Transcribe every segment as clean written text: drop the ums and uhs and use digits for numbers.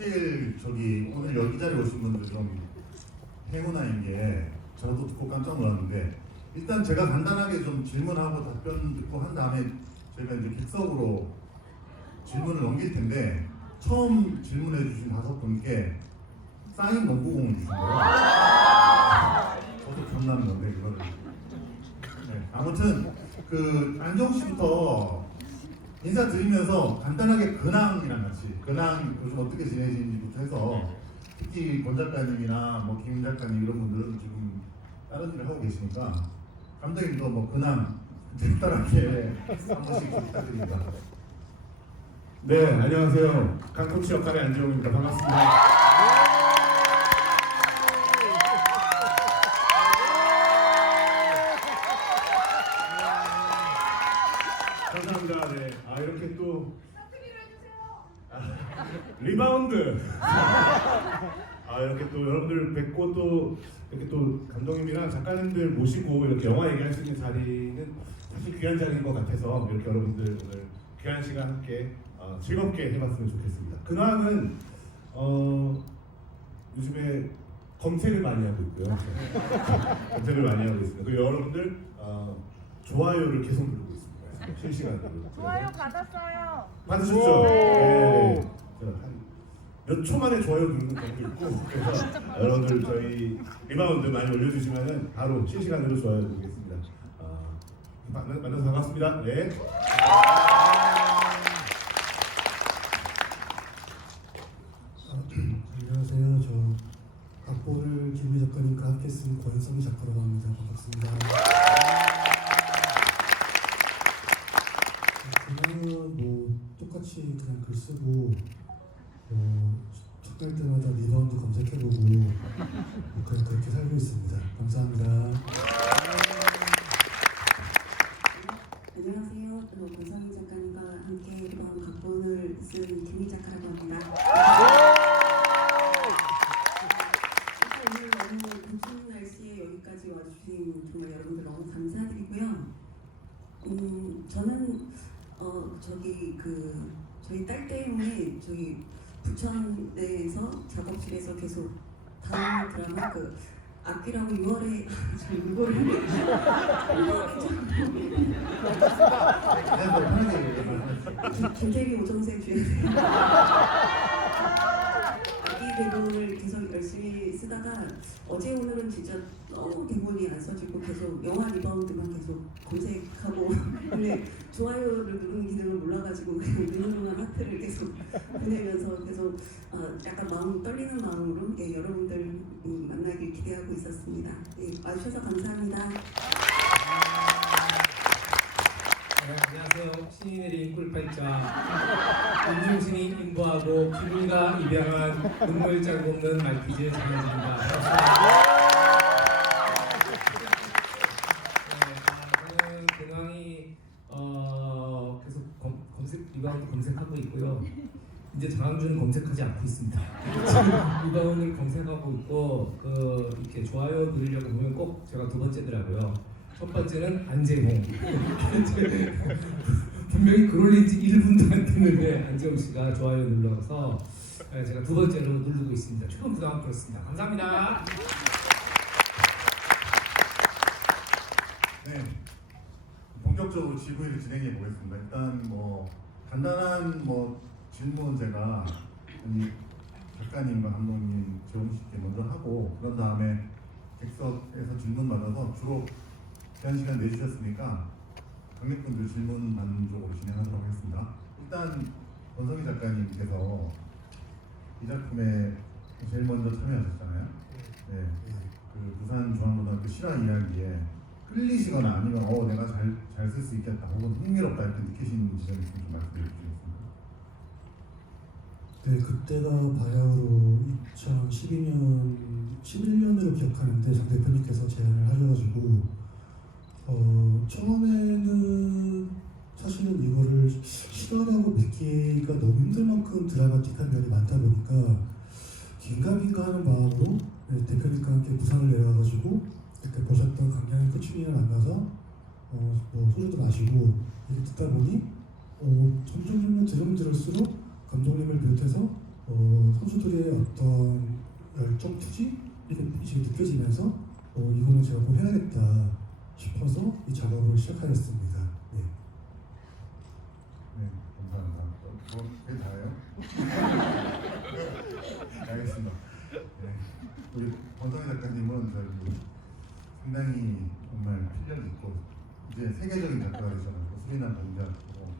사실 저기 오늘 여기 자리에 오신 분들 좀 행운아인 게 저도 듣고 깜짝 놀랐는데, 일단 제가 간단하게 좀 질문하고 답변 듣고 한 다음에 저희가 이제 객석으로 질문을 넘길 텐데, 처음 질문해 주신 5분께 사인 농구공을 주신 거예요. 저도 존나는 건데 그거를. 네, 아무튼 그 안정 씨부터 인사드리면서 간단하게 근황이랑 같이, 근황 요즘 어떻게 지내시는지부터 해서, 특히 권 작가님이나 뭐 김 작가님 이런 분들은 지금 다른 일을 하고 계시니까 감독님도 뭐 근황 간단하게 한 번씩 부탁드립니다. 네, 안녕하세요. 강코치 역할의 안재홍입니다. 반갑습니다. 감사합니다. 네, 이렇게 또 리바운드. 이렇게 또 여러분들 뵙고 또 이렇게 또 감독님이랑 작가님들 모시고 이렇게 영화 얘기할 수 있는 자리는 사실 귀한 자리인 것 같아서, 이렇게 여러분들 오늘 귀한 시간 함께 즐겁게 해봤으면 좋겠습니다. 근황은 요즘에 검색을 많이 하고 있고요. 검색을 많이 하고 있습니다. 그리고 여러분들 좋아요를 계속 누르고 있습니다. 실시간으로. 좋아요 받았어요. 받으셨죠? 네. 몇 초 만에 좋아요 누르는 경우도 있고, 그래서 여러분들 저희 리바운드 많이 올려주시면은 바로 실시간으로 좋아요 누르겠습니다. 만나서 반갑습니다. 네. 안녕하세요. 저 각본을 김미 작가님과 함께 쓴 권성희 작가라고 합니다. 반갑습니다. 그냥 뭐 똑같이 그냥 글 쓰고 첫날 때마다 리바운드 검색해보고 그냥 그렇게 살고 있습니다. 감사합니다. 안녕하세요. 권성희 작가님과 함께 리바운드 각본을 쓴 김미 작가라고 합니다. 오늘 너무 괜찮은 날씨에 여기까지 와주신 정말 여러분들 너무 감사드리고요. 저는 저희 딸 때문에 저희 부천에서 작업실에서 계속 다음 드라마 악기라고 6월에 이거를 김태리 오정세 주演아기 대본을 계속 열심히 쓰다가 어제 오늘은 진짜 너무 대본이 안 써지고 계속 영화 리바운드만 계속 검색하고 근데 좋아요를 누르는 기능을 몰라가지고 그냥 누르는 하트를 계속 보내면서 계속 약간 마음 떨리는 마음으로 여러분들 만나길 기대하고 있었습니다. 와주셔서 감사합니다. 안녕하세요. 신이 내린 꿀팔자 윤중신이 인보하고 기분과 입양한 눈물 짤 없는 말티즈 장현진입니다. 저는 근황이 계속 리바운드 검색하고 있고요. 이제 장항준은 검색하지 않고 있습니다. 리바운드를 검색하고 있고 이렇게 좋아요 누르려고 보면 꼭 제가 2번째더라고요. 첫 번째는 안재홍. 분명히 글 올린 지 1분도 안 됐는데 안재홍 씨가 좋아요 눌러서 제가 2번째로 누르고 있습니다. 최근 그동안 그렇습니다. 감사합니다. 네, 본격적으로 GV를 진행해 보겠습니다. 일단 뭐 간단한 질문 제가 우리 작가님과 감독님 재홍 씨께 먼저 하고, 그런 다음에 객석에서 질문 받아서 주로 귀한 시간 내주셨으니까 관객분들 질문 받는 쪽으로 진행하도록 하겠습니다. 일단 권성희 작가님께서 이 작품에 제일 먼저 참여하셨잖아요. 네, 그 부산 중앙고등학교 실화 이야기에 끌리시거나 아니면 내가 잘 쓸 수 있겠다 혹은 흥미롭다 이렇게 느끼시는 지점이 있으면 좀 말씀해 주시겠습니까? 네, 그때가 바야흐로 2012년, 11년으로 기억하는데 장 대표님께서 제안을 하셔가지고 처음에는 사실은 이거를 실화라고 믿기가 너무 힘들 만큼 드라마틱한 면이 많다 보니까 긴가민가 하는 마음으로 대표님과 함께 부산을 내려와가지고 그때 보셨던 강양의 코치님을 만나서 소주도 마시고 이렇게 듣다 보니 점점 들으면 들을수록 감독님을 비롯해서 선수들 느껴지면서 이거는 제가 꼭 해야겠다 싶어서 이 작업을 시작하였습니다. 예. 네, 감사합니다. 그게 다예요? 알겠습니다. 네. 우리 권성희 작가님은 저기 상당히 정말 필력 있고 이제 세계적인 작가가 되셔가지고 수리난 동작하고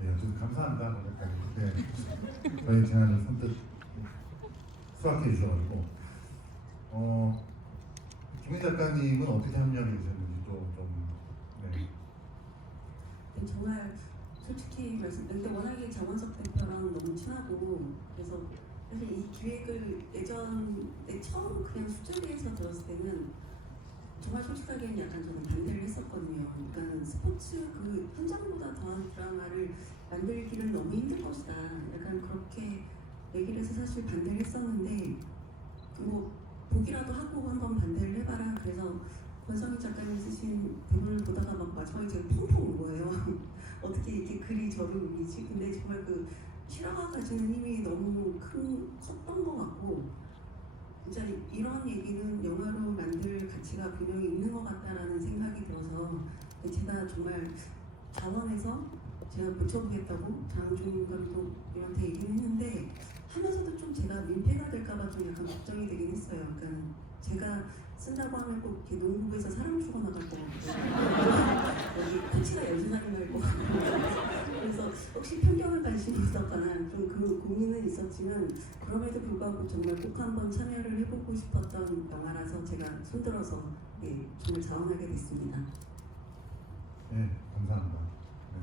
네, 어쨌든 감사합니다. 권 작가님. 네, 저희 제안을 선뜻 수락해 주셔가지고 김희 작가님은 어떻게 합류하게 되셨는지 좀 네. 정말 솔직히 말씀드릴 때 워낙에 장원석 대표랑 너무 친하고 그래서 사실 이 기획을 예전에 처음 그냥 술자리에서 들었을 때는 정말 솔직하게는 약간 저는 반대를 했었거든요. 그러니까 스포츠 그 현장보다 더한 드라마를 만들기는 너무 힘들 것이다. 약간 그렇게 얘기를 해서 사실 반대를 했었는데 뭐 보기라도 하고 한번 반대를 해봐라. 그래서 권성희 작가님 쓰신 대본을 보다가 막 마지막에 제가 펑펑 온 거예요. 어떻게 이렇게 글이 저를 울리지? 근데 정말 그 실화가 가지는 힘이 너무 컸던 것 같고 진짜 이런 얘기는 영화로 만들 가치가 분명히 있는 것 같다라는 생각이 들어서 제가 정말 자원해서 제가 붙여보겠다고 장준 감독님한테 얘기를 했는데 하면서도 좀 제가 민폐가 될까봐 좀 약간 걱정이 되긴 했어요. 그러니까 제가 쓴다고 하면 꼭 이렇게 농구부에서 사람 죽어나갈 것 같고 여기 코치가 연습하는 말고 그래서 혹시 편견을 관심이 있었거나 좀 그 고민은 있었지만 그럼에도 불구하고 정말 꼭 한번 참여를 해보고 싶었던 영화라서 제가 손들어서 네, 정말 자원하게 됐습니다. 네, 감사합니다. 네.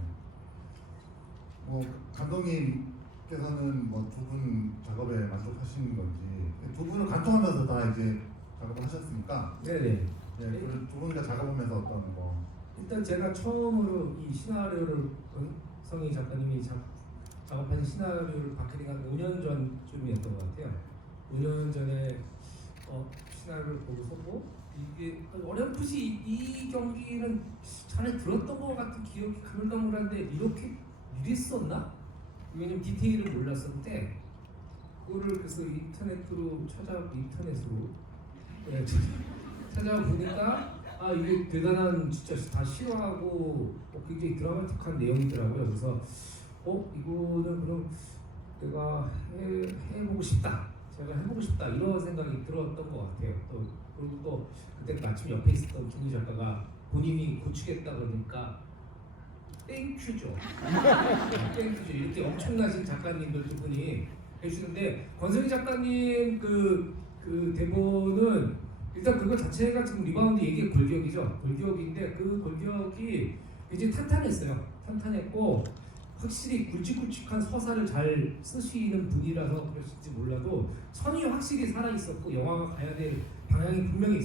뭐 감독님께서는 뭐 두 분 작업에 만족하시는 건지 두 분을 관통하면서 다 이제 작업을 하셨으니까 네네. 네, 두 분 다 작업하면서 어떤 뭐 일단 제가 처음으로 이 시나리오를 성희 작가님이 작업하신 시나리오를 박해리가 한 5년 전쯤이었던 것 같아요. 5년 전에 시나리오를 보고서 이게 어렴풋이 이 경기는 전에 들었던 것 같은 기억이 가물가물한데 이렇게 이랬었나? 왜냐면 디테일을 몰랐었는데 그거를 그래서 인터넷으로 네, 찾아보니까 아 이게 대단한 진짜 다 실화하고 굉장히 드라마틱한 내용이더라고요. 그래서 이거는 그럼 내가 해보고 싶다. 제가 해보고 싶다 이런 생각이 들었던 것 같아요. 그리고 또 그때 마침 옆에 있었던 김희 작가가 본인이 고치겠다 그러니까 땡큐죠. 땡큐죠. 이렇게 엄청나신 작가님들 두 분이 해주시는데 권성희 작가님 그 대본은 일단 그거 자체가 지금 리바운드 얘기의 골격이죠. 골격인데 그 골격이 굉장히 탄탄했어요. 탄탄했고 확실히 굵직굵직한 서사를 잘 쓰시는 분이라서 그러실지 몰라도 선이 확실히 살아있었고 영화가 가야 될 방향이 분명히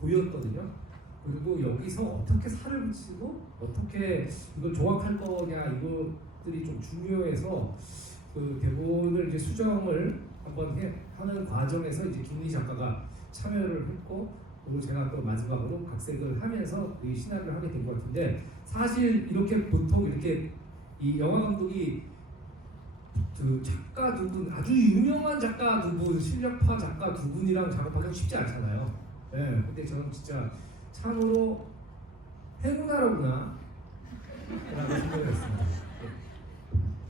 보였거든요. 그리고 여기서 어떻게 살을 붙이고 어떻게 이걸 조각할 거냐 이것들이 좀 중요해서 그 대본을 이제 수정을 한번 하는 과정에서 이제 김은희 작가가 참여를 했고 그리고 제가 또 마지막으로 각색을 하면서 이 시나리오를 하게 된 것 같은데 사실 이렇게 보통 이렇게 이 영화 감독이 그 작가 두 분 아주 유명한 작가 두 분 실력파 작가 두 분이랑 작업하기 쉽지 않잖아요. 네, 근데 저는 진짜 참으로 행운하로구나 라고 생각을 했습니다.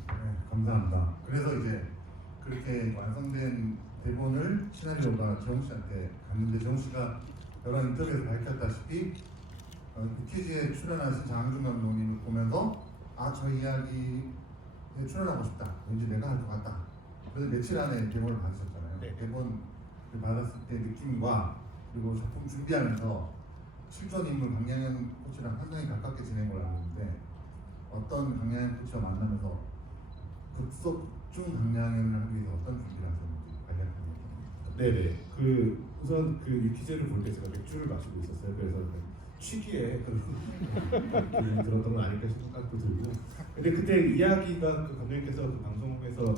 네, 감사합니다. 그래서 이제 그렇게 완성된 대본을 시나리오가 재홍 씨한테 갔는데 재홍 씨가 여러 인터뷰에서 밝혔다시피 퀴즈에 출연하신 장항준 감독님을 보면서 저 이야기에 출연하고 싶다. 왠지 내가 할 것 같다. 그래서 며칠 안에 대본을 받으셨잖아요. 네. 대본을 받았을 때 느낌과 그리고 작품 준비하면서 실존 인물 강양현 코치랑 상당히 가깝게 지낸 걸 알고 있는데 어떤 강양현 코치와 만나면서 급속중 강양현을 하기 위해서 어떤 준비를 하셨는지 간략하게. 네네. 우선 유퀴즈를 볼 때 제가 맥주를 마시고 있었어요. 그래서 취기에 기분이 들었던 건 아닐까 싶은 생각도 들고. 근데 그때 이야기가 감독님께서 방송에서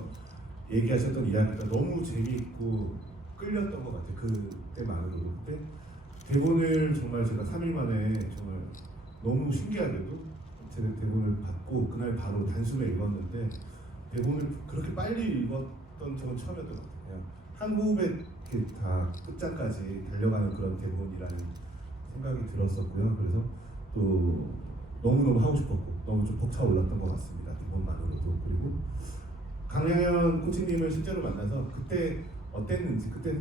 얘기하셨던 이야기가 너무 재미있고 끌렸던 것 같아요. 그때만으로도. 근데 대본을 정말 제가 3일 만에 정말 너무 신기하게도 제 대본을 받고 그날 바로 단숨에 읽었는데 대본을 그렇게 빨리 읽었던 적은 처음이었던 것 같아요. 한 호흡에 이렇게 다 끝장까지 달려가는 그런 대본이라는 생각이 들었었고요. 그래서 또 너무너무 하고 싶었고 너무 좀 벅차올랐던 것 같습니다. 대본만으로도. 그리고 강양현 코치님을 실제로 만나서 그때 어땠는지, 그때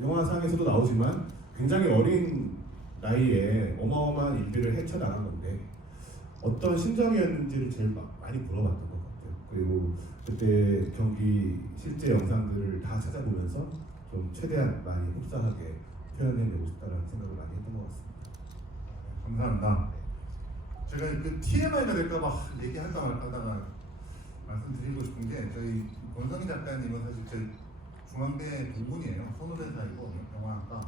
영화상에서도 나오지만 굉장히 어린 나이에 어마어마한 일들을 헤쳐나간 건데 어떤 심정이었는지를 제일 많이 물어봤던 것 같아요. 그리고 그때 경기 실제 영상들을 다 찾아보면서 좀 최대한 많이 흡사하게 표현해내고 싶다는 생각을 많이 했던 것 같습니다. 감사합니다. 제가 그 TMI가 될까봐 얘기할까 말까 하다가 말씀드리고 싶은 게 저희 권성희 작가님은 사실 저희 중앙대 동문이에요. 선후배 사이고 영화학과.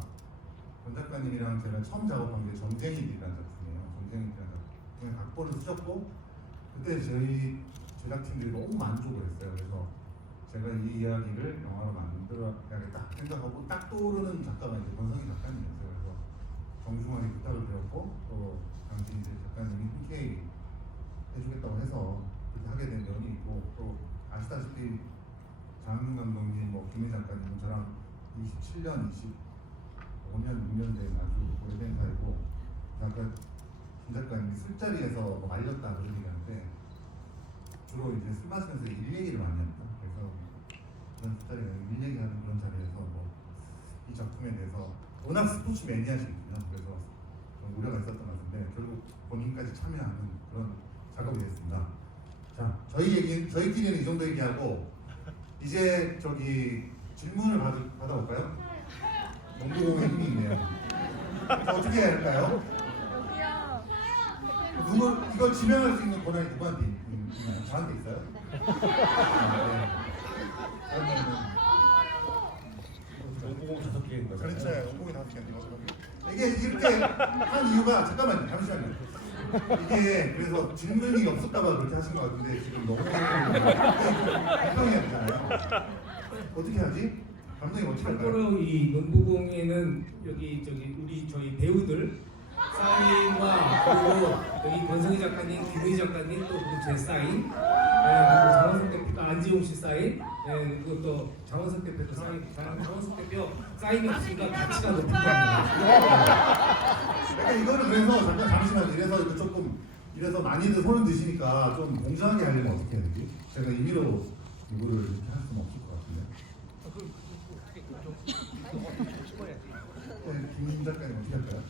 권 작가님이랑 제가 처음 작업한 게 전쟁이라는 작품이에요. 전쟁이라는 작품에 각본을 쓰셨고 그때 저희 제작팀들이 너무 만족을 했어요. 그래서 제가 이 이야기를 영화로 만들어야겠다 생각하고 딱 떠오르는 작가가 이제 권성희 작가님이었어요. 그래서 정중하게 부탁을 드렸고 또 당시 이제 작가님이 흔쾌히 해주겠다고 해서 그렇게 하게 된 면이 있고 또 아시다시피 장항준 감독님, 김희 작가님은 저랑 27년, 25년, 6년 된 아주 오래된 사이고 아까 김 작가님이 술자리에서 말렸다 그런 얘기하는데 주로 이제 술 마시면서 일 얘기를 많이 합니다. 그래서 그런 술자리에 일 얘기하는 그런 자리에서 이 작품에 대해서 워낙 스포츠 매니아시거든요. 그래서 좀 우려가 있었던 것 같은데 결국 본인까지 참여하는 그런 작업이 됐습니다. 자, 저희끼리는 이 정도 얘기하고 이제 질문을 받아볼까요? 농구공의 힘이 있네요. 어떻게 해야 할까요? 여기요. 이걸 지명할 수 있는 권한이 누구한테 있나요? 저한테 있어요? 네. 농구공 5개인 거죠. 그렇죠. 농구공이 5개인데 이게 이렇게 한 이유가 잠깐만요. 잠시만요. 이게 그래서 질문이 없었다고 그렇게 하신 것 같은데 지금 너무 걱정해야 되잖아요. 어떻게 하지? 감독님 어떻게 할까요? 참고로 이 농구공에는 우리 저희 배우들 사인과 그리고 여기 권성희 작가님, 김은희 작가님 또 그리고 제 사인, 그리고 장원석 대표, 안지용 씨 사인, 그리고 또 장원석 대표 사인, 장원석 대표 사인이 없으니까 가치가 높은 겁니다. 그러니까 이거는 그래서 잠시만요. 이래서 많이들 손을 드시니까 좀 공정하게 하려면 어떻게 해야 되지? 제가 임의로 이거를 이렇게 할 수는 없을 것 같은데. 김 작가님 어떻게 할까요?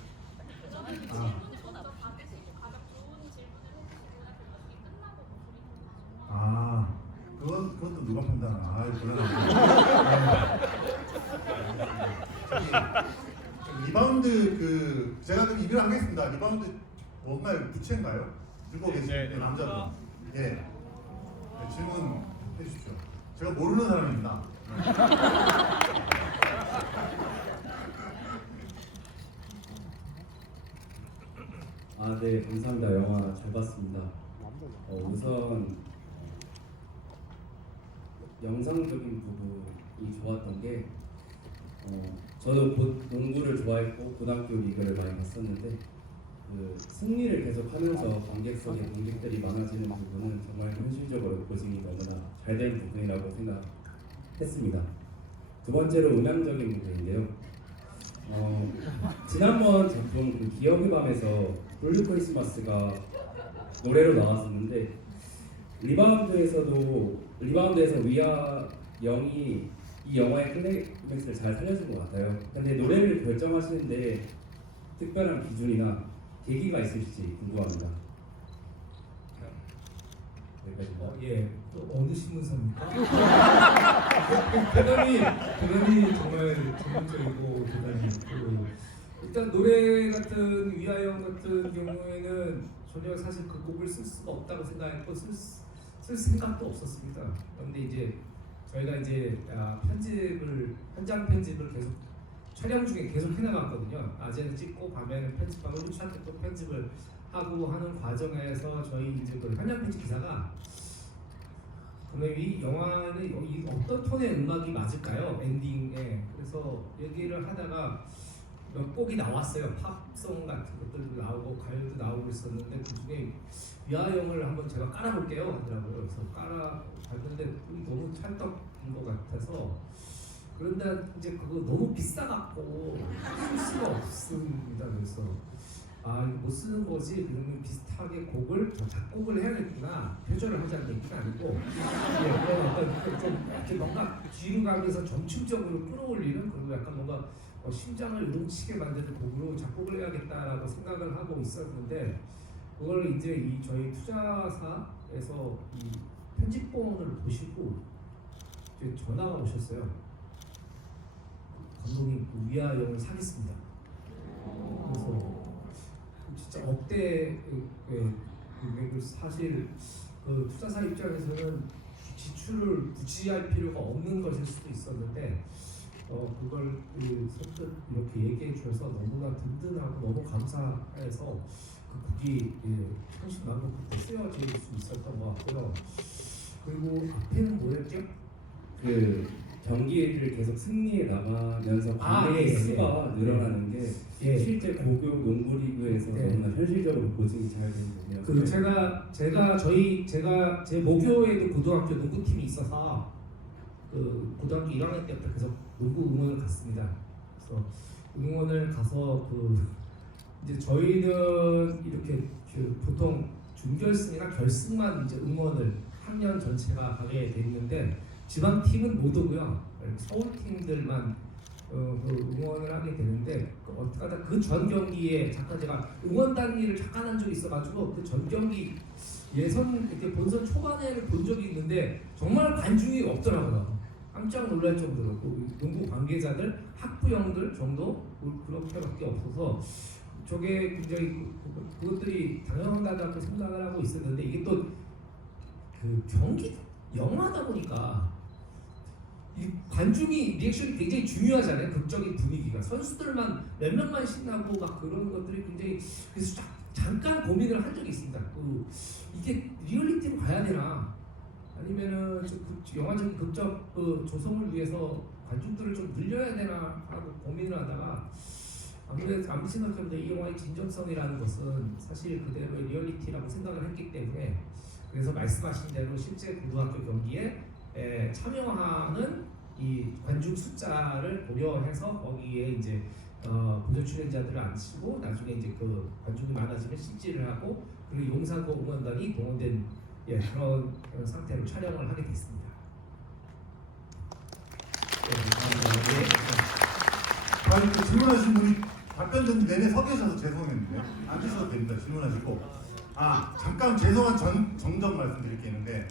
그것도 누가 판단하나? 리바운드 제가 그럼 임의로 하겠습니다. 리바운드 뭔가요? 부채인가요? 들고 계신 남자분. 예. 질문 해주십시오. 제가 모르는 사람입니다. 네, 감사합니다. 영화 잘 봤습니다. 우선 영상적인 부분이 좋았던 게 저도 농구를 좋아했고 고등학교 리그를 많이 봤었는데 그 승리를 계속하면서 관객석에 관객들이 많아지는 부분은 정말 현실적으로 보증이 너무나 잘 된 부분이라고 생각했습니다. 두 번째로 음향적인 부분인데요. 지난번 작품 그 기억의 밤에서 블루 크리스마스가 노래로 나왔었는데 리바운드에서 위아 영이 이 영화의 클라이맥스를 잘 살려준 것 같아요. 근데 노래를 결정하시는데 특별한 기준이나 계기가 있으실지 궁금합니다. 여기까지입니다. 예, 또 어느 신문사입니까? 대단히 정말 전문적이고 대단히 일단 노래 같은 위아영 같은 경우에는 전혀 사실 그 곡을 쓸 수가 없다고 생각했고 쓸 생각도 없었습니다. 그런데 이제 저희가 이제 현장 편집을 계속 촬영 중에 계속 해나갔거든요. 낮에는 찍고 밤에는 편집하고 루치한테 또 편집을 하고 하는 과정에서 저희 이제 그 현장 편집 기사가 그러면 이 영화는 이 어떤 톤의 음악이 맞을까요? 엔딩에. 그래서 얘기를 하다가 몇 곡이 나왔어요. 팝송 같은 것들도 나오고 가요도 나오고 있었는데 그 중에 위아영을 한번 제가 깔아볼게요 하더라고요. 그래서 깔아봤는데 너무 찰떡인 것 같아서 그런데 이제 그거 너무 비싸갖고 쓸 수가 없습니다. 그래서 아 이거 못 쓰는 거지. 그러면 비슷하게 곡을 저 작곡을 해야겠구나. 표절을 하자는 얘기가 아니고 그런 어떤 좀 이렇게 뭔가 뒤로 가면서 점층적으로 끌어올리는 그리고 약간 뭔가 심장을 뭉치게 만드는 곡으로 작곡을 해야겠다라고 생각을 하고 있었는데 그걸 이제 이 저희 투자사에서 이 편집본을 보시고 이제 전화가 오셨어요. 감독님 그 위아영을 사겠습니다. 그래서 진짜 억대 금액을 사실 그 투자사 입장에서는 지출을 굳이 할 필요가 없는 것일 수도 있었는데 그걸 선뜻 이렇게 얘기해 주셔서 너무나 든든하고 너무 감사해서 그 곡이 현실만큼 그때 쓰여질 수 있었던 것 같고요. 그리고 앞에는 뭐였죠? 그 경기를 계속 승리해 나가면서 아, 관객의 예, 수가 예. 늘어나는 게 예. 실제 고교 농구 리그에서 예. 너무나 현실적으로 보증이 잘 되는 부분이어서 그 제가 제 모교에도 고등학교 농구팀이 있어서 그 고등학교 1학년 때부터 계속 농구 응원을 갔습니다. 그래서 응원을 가서 그 이제 저희는 이렇게 보통 준결승이나 결승만 이제 응원을 학년 전체가 가게 돼 있는데 지방 팀은 못 오고요. 서울 팀들만 그 응원을 하게 되는데 어떡하다 그 전 경기에 잠깐 제가 응원단 일을 잠깐 한 적이 있어가지고 그 전 경기 예선 이렇게 본선 초반에를 본 적이 있는데 정말 관중이 없더라고요. 깜짝 놀랄 정도로 그 농구 관계자들 학부형들 정도 그렇게밖에 없어서 저게 굉장히 그것들이 당연하다고 생각을 하고 있었는데 이게 또 그 경기 영화다 보니까 이 관중이 리액션이 굉장히 중요하잖아요. 극적인 분위기가 선수들만 몇 명만 신나고 막 그런 것들이 굉장히 그래서 잠깐 고민을 한 적이 있습니다. 이게 리얼리티로 가야 되나 아니면은 영화적인 극적 조성을 위해서 관중들을 좀 늘려야 되나 하고 고민을 하다가 아무래도 아무 생각해보다 이 영화의 진정성이라는 것은 사실 그대로의 리얼리티라고 생각을 했기 때문에 그래서 말씀하신 대로 실제 고등학교 경기에 참여하는 이 관중 숫자를 고려해서 거기에 이제 보조 출연자들을 앉히고 나중에 이제 그 관중이 많아지면 CG를 하고 그리고 용산고 응원단이 동원된 그런 상태로 촬영을 하게 됐습니다. 아니 그 질문하신 분이 답변 듣는 내내 서 계셔서 죄송했는데 안 계셔도 됩니다. 질문하시고 잠깐 죄송한 정정 말씀드릴 게 있는데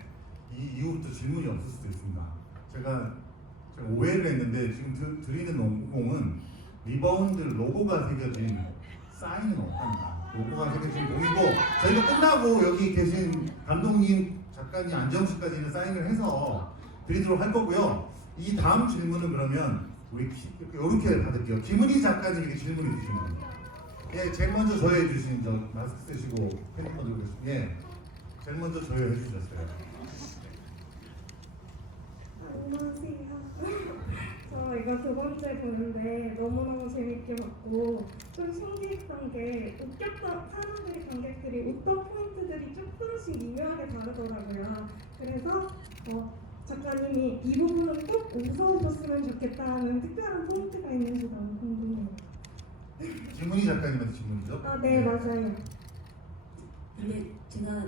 이 이후부터 질문이 없을 수도 있습니다. 제가 오해를 했는데 지금 드리는 농구공은 리바운드 로고가 새겨진 사인은 없답니다. 로고가 새겨진 공이고 저희가 끝나고 여기 계신 감독님, 작가님, 안정씨까지는 사인을 해서 드리도록 할 거고요. 이 다음 질문은 그러면 우리 이렇게 받을게요. 김은희 작가님에게 질문이 있으신 겁니다. 예, 제일 먼저 저해 주신 저 마스크 쓰시고 팬분 들고 계신 제일 먼저 저해 주셨어요. 안녕하세요. 저 이거 두 번째 보는데 너무너무 재밌게 봤고 좀 신기했던 게 웃겼던 사람들이 관객들이 웃던 포인트들이 조금씩 미묘하게 다르더라고요. 그래서 작가님이 이 부분은 꼭 웃어줬으면 좋겠다는 특별한 포인트가 있는지 너무 궁금해요. 김은희 작가님한테 질문이죠? 네 맞아요. 근데 제가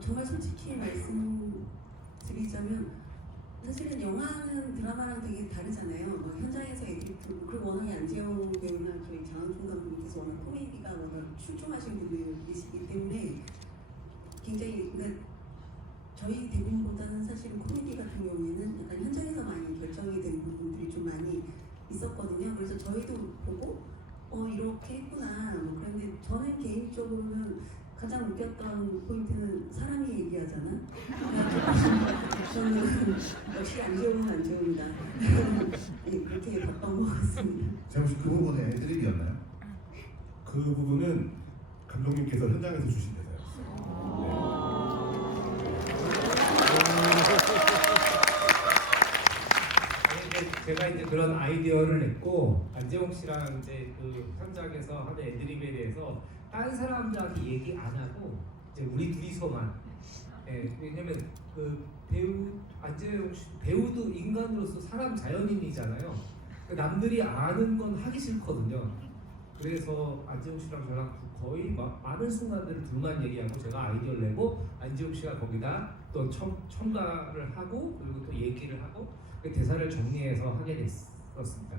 정말 솔직히 말씀드리자면 사실은 영화는 드라마랑 되게 다르잖아요. 현장에서 에디트 그리고 워낙에 안재홍 배우나 저희 장항준 감독님께서 워낙 코미디가 워낙 출중하신 분들이시기 때문에 굉장히 저희 대본보다는 사실 코미디 같은 경우에는 약간 현장에서 많이 결정이 된 부분들이 좀 많이 있었거든요. 그래서 저희도 보고 이렇게 했구나. 그런데 저는 개인적으로는 가장 웃겼던 포인트는 사람이 얘기하잖아. 저는 역시 안재홍은 안재홍이다. 그렇게 봤던 것 같습니다. 제가 혹시 그 부분에 애드립이었나요? 그 부분은 감독님께서 현장에서 주신 대사였어요. 제가 이제 그런 아이디어를 냈고 안재홍 씨랑 이제 그 현장에서 하는 애드립에 대해서 다른 사람들한테 얘기 안 하고 이제 우리 둘이서만 예, 왜냐면 그 배우 안재용 씨 배우도 인간으로서 사람 자연인이잖아요. 남들이 아는 건 하기 싫거든요. 그래서 안재용 씨랑 저랑 거의 많은 순간들을 둘만 얘기하고 제가 아이디어를 내고 안재용 씨가 거기다 또 첨가를 하고 그리고 또 얘기를 하고 그 대사를 정리해서 하게 됐었습니다.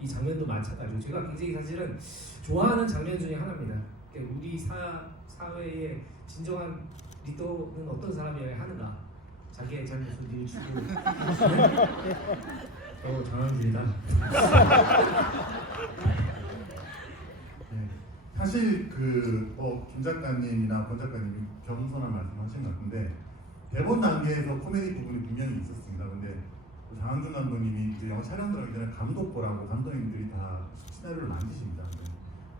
이 장면도 마찬가지고 제가 굉장히 사실은 좋아하는 장면 중에 하나입니다. 우리 사회의 진정한 리더는 어떤 사람이어야 하는가? 자기의 잘못을 뉘우치고 장난입니다. 네. 사실 김 작가님이나 권 작가님이 겸손한 말씀하신 것 같은데 대본 단계에서 코미디 부분이 분명히 있었습니다. 근데 장항준 감독님이 그 영화 촬영 들어가기 전에 감독보라고 감독님들이 다 시나리오를 만드십니다.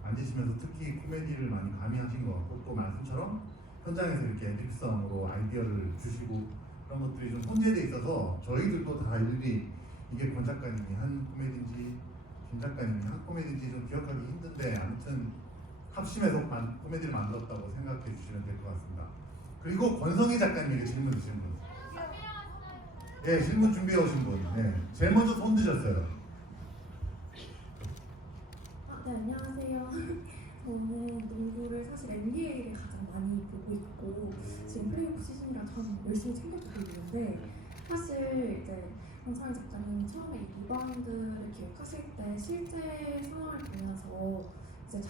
만드시면서 특히 코미디를 많이 가미하신 것 같고 또 말씀처럼 현장에서 이렇게 립성으로 아이디어를 주시고 그런 것들이 좀 혼재돼 있어서 저희들도 다 일일이 이게 권 작가님이 한 코미디인지 김 작가님이 한 코미디인지 좀 기억하기 힘든데 아무튼 합심해서 코미디를 만들었다고 생각해 주시면 될 것 같습니다. 그리고 권성희 작가님에게 질문 주신 분. 예, 질문 준비해 오신 분. 네, 제일 먼저 손 드셨어요. 네, 안녕하세요. 저는 농구를 사실 NBA를 가장 많이 보고 있고 지금 플레이오프 시즌이라 참 열심히 챙겨보고 있는데 사실 이제 권성희 작가님이 처음에 이 리바운드를 기억하실 때 실제 상황을 보면서 이제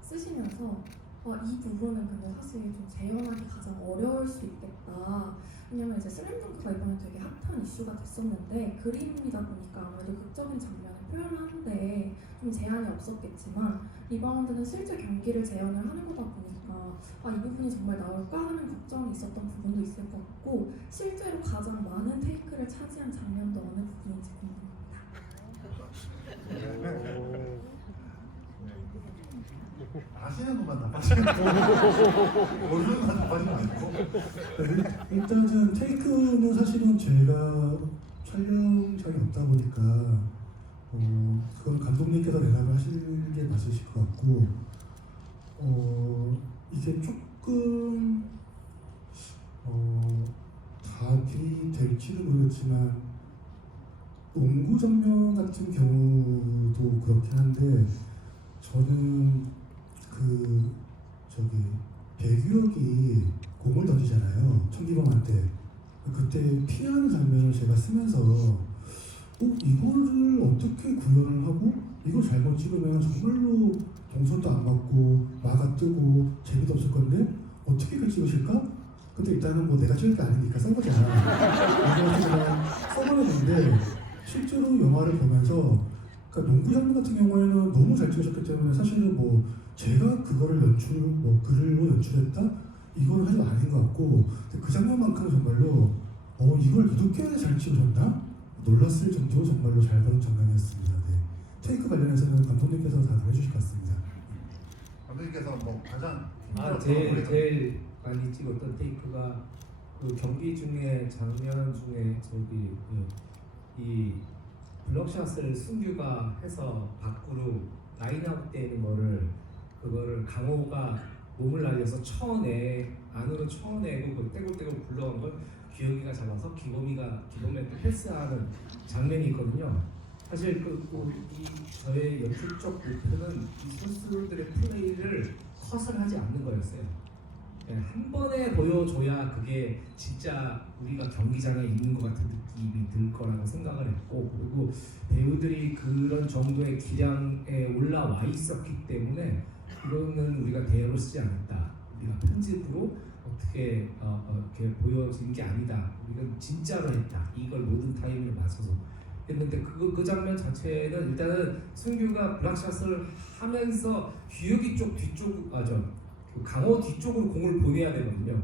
쓰시면서 이 부분은 근데 사실 좀 재현하기 가장 어려울 수 있겠다. 왜냐면 이제 슬램덩크가 이번에 되게 핫한 이슈가 됐었는데 그림이다 보니까 아무래도 극적인 장면을 표현하는데 좀 제한이 없었겠지만 리바운드는 실제 경기를 재현을 하는 거다 보니까 이 부분이 정말 나올까 하는 걱정이 있었던 부분도 있을 것 같고 실제로 가장 많은 테이크를 차지한 장면도 어느 부분인지 궁금합니다. 아시는 것만 다 빠지는 모르는 것만 다 빠지는 아니고 일단은 테이크는 사실은 제가 촬영장이 없다 보니까 그건 감독님께서 대답을 하시는 게 맞으실 것 같고 이게 조금 답이 될지는 모르겠지만 농구 장면 같은 경우도 그렇긴 한데 저는 배규혁이 공을 던지잖아요. 청기범한테. 그때 피하는 장면을 제가 쓰면서 이거를 어떻게 구현을 하고 이걸 잘못 찍으면 정말로 동선도 안 맞고 마가 뜨고 재미도 없을 건데 어떻게 그 찍으실까? 근데 일단은 내가 찍을 게 아니니까 써보자. 그래서 제가 써보는데 실제로 영화를 보면서 그러니까 농구 장면 같은 경우에는 너무 잘 찍으셨기 때문에 사실은 제가 그거를 글로 연출했다? 이건 사실 아닌 것 같고 그 장면만큼은 정말로 이걸 이렇게 잘 찍으셨나? 놀랐을 정도로 정말로 잘 받은 장면이었습니다. 네. 테이크 관련해서는 감독님께서 다 해주실 것 같습니다. 감독님께서 가장 제일 많이 찍었던 테이크가 그 경기 중에 장면 중에 이 블럭샷을 승규가 해서 밖으로 라인아웃 되는 그거를 강호가 몸을 날려서 안으로 쳐내고 떼굴떼굴 굴러간 걸 규혁이가 잡아서 기범이한테 패스하는 장면이 있거든요. 사실 저의 연출적 목표는 이 선수들의 플레이를 컷을 하지 않는 거였어요. 한 번에 보여줘야 그게 진짜 우리가 경기장에 있는 것 같은 느낌이 들 거라고 생각을 했고 그리고 배우들이 그런 정도의 기량에 올라와 있었기 때문에 이거는 우리가 대여로 쓰지 않았다. 우리가 편집으로 어떻게 이렇게 보여진 게 아니다. 우리가 진짜로 했다. 이걸 모든 타이밍에 맞춰서 했는데 그 장면 자체는 일단은 승규가 블락샷을 하면서 규혁이 강호 뒤쪽으로 공을 보내야 되거든요.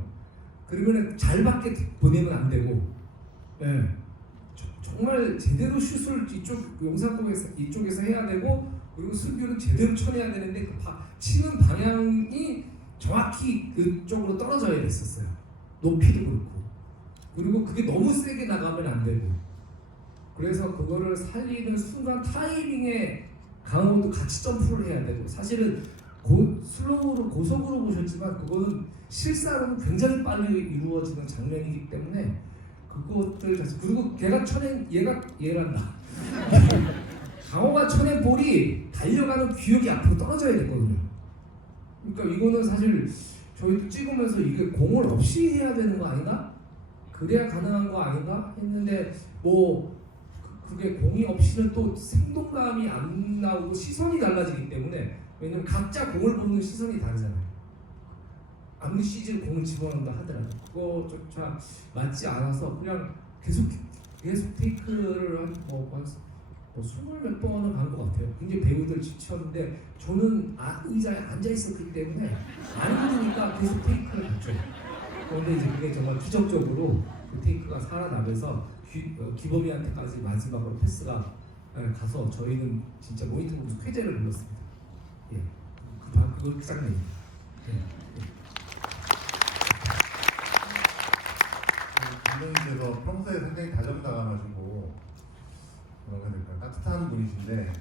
그러면 잘 밖에 보내면 안 되고, 정말 제대로 슛을 이쪽에서 해야 되고, 그리고 승규는 제대로 쳐내야 되는데 치는 방향이 정확히 그쪽으로 떨어져야 됐었어요. 높이도 그렇고, 그리고 그게 너무 세게 나가면 안 되고, 그래서 그거를 살리는 순간 타이밍에 강호도 같이 점프를 해야 되고, 사실은 슬로우로 고속으로 보셨지만 그거는 실사로는 굉장히 빨리 이루어지는 장면이기 때문에 그것들 자체 그리고 걔가 쳐낸 얘란다. 강호가 쳐낸 볼이 달려가는 규격이 앞으로 떨어져야 됐거든요. 그러니까 이거는 사실 저희도 찍으면서 이게 공을 없이 해야 되는 거 아닌가? 그래야 가능한 거 아닌가? 했는데 뭐 그게 공이 없이는 또 생동감이 안 나오고 시선이 달라지기 때문에 왜냐면 각자 공을 보는 시선이 다르잖아요. 아무리 CG로 공을 집어넣는다 하더라도 그거조차 맞지 않아서 그냥 계속 테이크를 한 20몇 번은 간 것 같아요. 굉장히 배우들 지쳤는데 저는 의자에 앉아 있었기 때문에 안 힘드니까 계속 테이크를 했죠. 그런데 이제 그게 정말 기적적으로 그 테이크가 살아나면서 기범이한테까지 마지막으로 패스가 가서 저희는 진짜 모니터 보면서 쾌재를 불렀습니다. 예, 그 장면이. 감독님께서 평소에 상당히 다정다감하시고 뭐라고 해야 될까요? 따뜻한 분이신데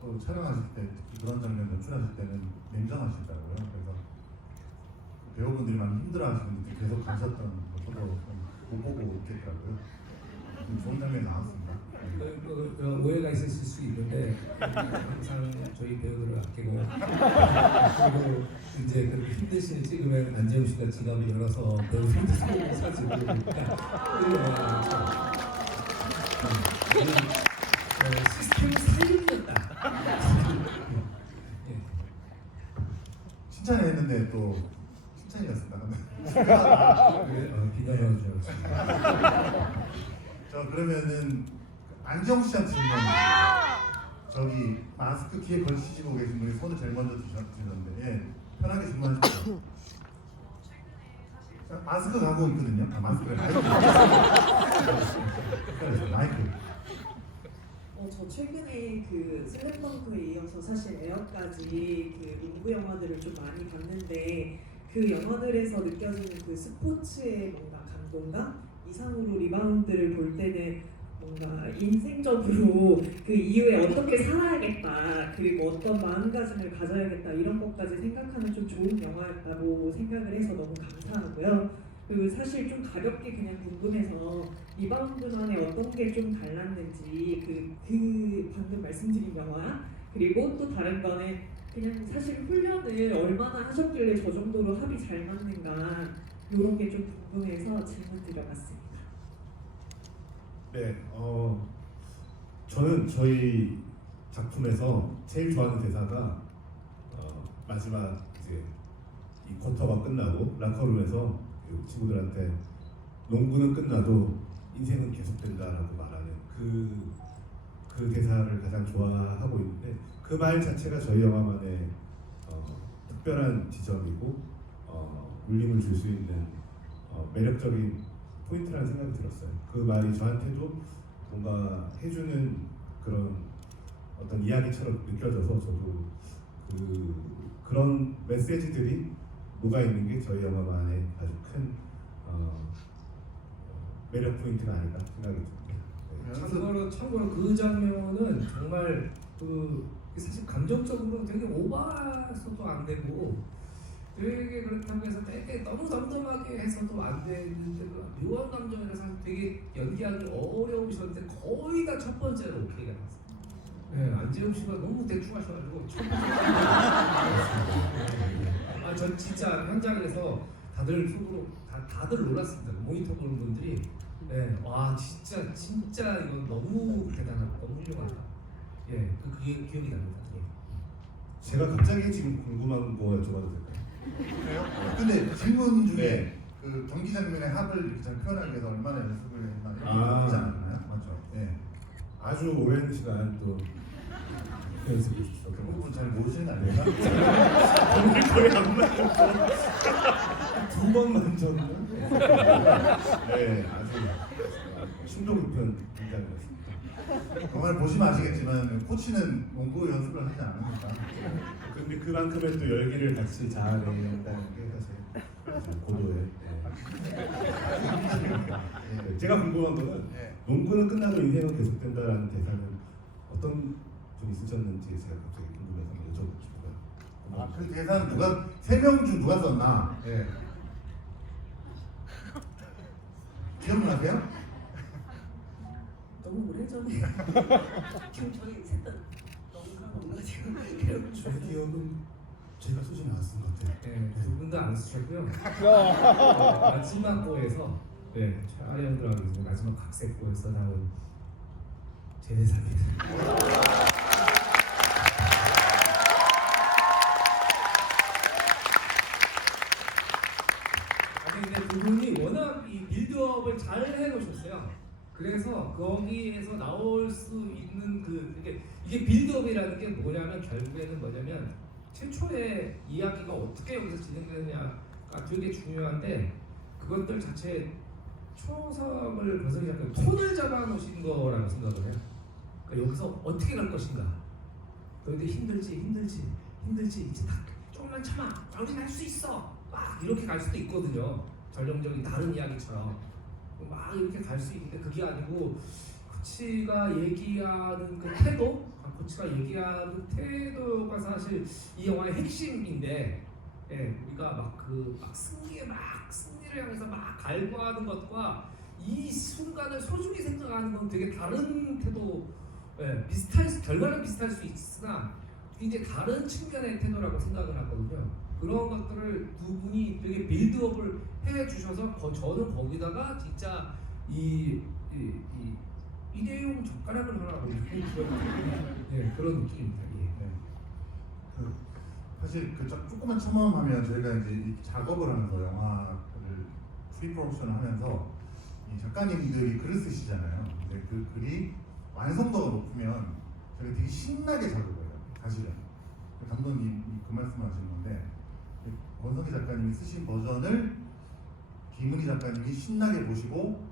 또 촬영하실 때 특히 그런 장면 연출하실 때는 냉정하시더라고요. 그래서 배우분들이 많이 힘들어하시는데 계속 가셨던 거 저도 못 보고 있겠더라고요. 좋은 장면이 나왔습니다. 오해가 있으실 수 있는데 항상 저희 배우들을 아끼고 그리고 이제 그렇게 힘드신 찍으면 안재훈 씨가 지갑을 열어서 배우들한테 선물 사주고 시스템을 살리겠다. 칭찬했는데 또 칭찬이었습니다. 비난하는 줄 알았습니다. 자 그러면은 안지영 씨한테 질문. 저기 마스크 귀에 걸치시고 계신 분이 손을 제일 먼저 드셨는데 예, 편하게 질문하십시오. 자, 마스크 가고 있거든요. 마스크를 마이크. 저 최근에 그 슬램덩크에 이어서 사실 에어까지 그 농구 영화들을 좀 많이 봤는데 그 영화들에서 느껴지는 그 스포츠의 뭔가 감동감 이상으로 리바운드를 볼 때는 뭔가 인생적으로 그 이후에 어떻게 살아야겠다 그리고 어떤 마음가짐을 가져야겠다 이런 것까지 생각하는 좀 좋은 영화였다고 생각을 해서 너무 감사하고요. 그리고 사실 좀 가볍게 그냥 궁금해서 리바운드만에 어떤 게 좀 달랐는지 그 방금 말씀드린 영화 그리고 또 다른 거는 그냥 사실 훈련을 얼마나 하셨길래 저 정도로 합이 잘 맞는가 이런 게 좀 궁금해서 질문 드려봤습니다. 네, 저는 저희 작품에서 제일 좋아하는 대사가 마지막 이제 이 쿼터가 끝나고 라커룸에서 친구들한테 농구는 끝나도 인생은 계속된다라고 말하는 그 대사를 가장 좋아하고 있는데 그 말 자체가 저희 영화만의 특별한 지점이고 울림을 줄 수 있는 매력적인 포인트라는 생각이 들었어요. 그 말이 저한테도 뭔가 해주는 그런 어떤 이야기처럼 느껴져서 저도 그런 메시지들이 녹아 있는 게 저희 영화만의 아주 큰 매력 포인트가 아닐까 생각이 듭니다. 참고로 그 장면은 정말 사실 감정적으로 되게 오버해서도 안 되고 되게 그렇다고 해서 되게 너무 덤덤하게 해서도 안 되는데 그 묘한 감정이라서 되게 연기하기 어려우셨는데 거의 다 첫 번째로 오케이가 났어요. 네, 안재욱 씨가 너무 대충 하셔가지고 첫 번째. 전 진짜 현장에서 다들 속으로 다들 놀랐습니다. 모니터 보는 분들이 네, 와 진짜 이건 너무 대단하다, 너무 훌륭하다. 예, 그게 기억이 납니다. 예. 제가 갑자기 지금 궁금한 거 여쭤봐도 될까요? 그래요? 근데 질문 중에 네. 그 경기 장면의 합을 이렇게 잘 표현하기 위해서 얼마나 연습을 했나 이렇게 아. 하지 않았나요? 맞죠? 예. 아주 오랜 시간 또 연습해 주셔서 그 부분 잘 모르시는 거 아닙니까? 거의 안 맞았죠. 두번 만졌나? 네, 아주 심도 깊은 긴장이었습니다. 정말 보시면 아시겠지만 코치는 농구 연습을 하지 않습니까? 근데 그만큼의 또 열기를 같이 자아내야 한다는 게 사실 고도의. 네. 제가 궁금한 거는 농구는 끝나도 인생은 계속된다라는 대사는 어떤 좀 있으셨는지 제가 갑자기 궁금해서 한번 여쭤보고 싶어요. 그 대사는 누가 3명 중 누가 썼나? 예. 기억나세요? 너무 오래전에 지금 저희 셋다 너무 까먹어가지고 제 기억은 제가 쓰진 않았던 것 같아요. 네, 두 분 다 안 쓰셨고요. 마지막 거에서 최아령들하고 마지막 각색거에서 나온 제 대사입니다. 아니 근데 두 분이 워낙 이 빌드업을 잘 해놓으셨어요. 그래서 거기에서 나올 수 있는 이게 빌드업이라는 게 뭐냐면 결국에는 뭐냐면 최초의 이야기가 어떻게 여기서 진행되느냐가 되게 중요한데 그것들 자체 초성을 벗어나지 않고 톤을 잡아놓으신 거라고 생각을 해요. 그러니까 여기서 어떻게 갈 것인가. 너희들 힘들지 이제 다 조금만 참아. 우리는 할 수 있어. 막 이렇게 갈 수도 있거든요. 전형적인 다른 이야기처럼 막 이렇게 갈 수 있는데 그게 아니고 코치가 얘기하는 그 태도, 코치가 얘기하는 태도가 사실 이 영화의 핵심인데, 우리가 막 승리를 향해서 막 갈구하는 것과 이 순간을 소중히 생각하는 건 되게 다른 태도, 결과는 비슷할 수 있으나 이제 다른 측면의 태도라고 생각을 하거든요. 그런 것들을 두 분이 되게 빌드업을 해주셔서 저는 거기다가 진짜 일회용 젓가락을 하나 그런 느낌입니다. 예. 사실 조금만 첨언하면 저희가 이제 이 작업을 하면서 영화를 프리프로덕션을 하면서 이 작가님들이 글을 쓰시잖아요. 근데 그 글이 완성도가 높으면 저희가 되게 신나게 작업해요. 사실은 감독님이 그 말씀하시는 건데 권성희 작가님이 쓰신 버전을 김은희 작가님이 신나게 보시고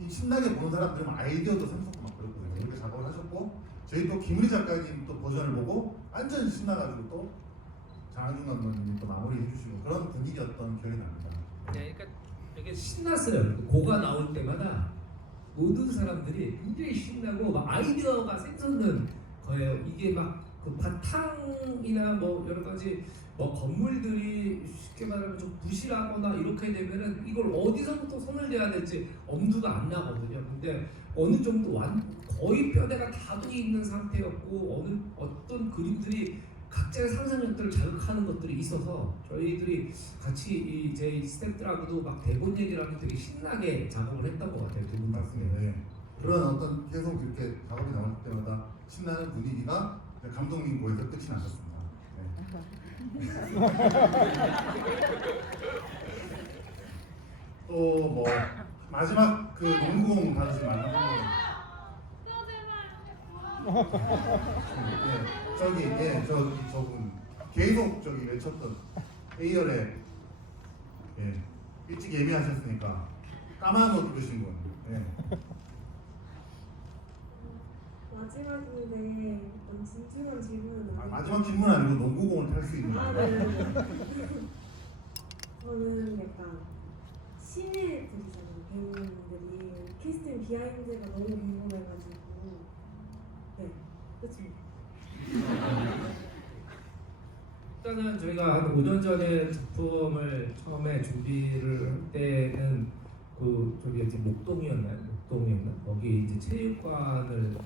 이 신나게 보는 사람들은 아이디어도 샘솟고 막 그렇거든요. 이렇게 작업을 하셨고 저희 또 김은희 작가님 또 버전을 보고 완전 신나가지고 또 장항준 감독님이 또 마무리 해주시고 그런 분위기였던 기억이 납니다. 네, 그러니까 되게 신났어요. 고가 나올 때마다 모든 사람들이 굉장히 신나고 막 아이디어가 샘솟는 거예요. 이게 막 그 바탕이나 뭐 여러 가지 뭐 건물들이 쉽게 말하면 좀 부실하거나 이렇게 되면은 이걸 어디서부터 손을 대야 될지 엄두가 안 나거든요. 근데 어느 정도 거의 뼈대가 다 돼 있는 상태였고 어떤 그림들이 각자의 상상력들을 자극하는 것들이 있어서 저희들이 같이 제 스태프들하고도 막 대본 얘기를 하면 되게 신나게 작업을 했던 것 같아요. 두 분 맞습니다. 예. 그런 어떤 계속 이렇게 작업이 나올 때마다 신나는 분위기가 감독님 고에서 끝이 나셨습니다. 또 뭐 마지막 그 농구공 받으신 만남 저분 계속 외쳤던 A열에 일찍 예매하셨으니까 까만 옷 입으신 분. 마지막인데 좀 진지한 질문은 마지막 질문 아니고 농구공을 탈 수 있는 거예요. 네네. 저는 약간 신예들이잖아요. 배우분들이 캐스팅 비하인드가 너무 궁금해가지고 끝입니다. 일단은 저희가 한 5년 전에 작품을 처음에 준비를 할 때는 저기 이제 목동이었나? 거기 이제 체육관을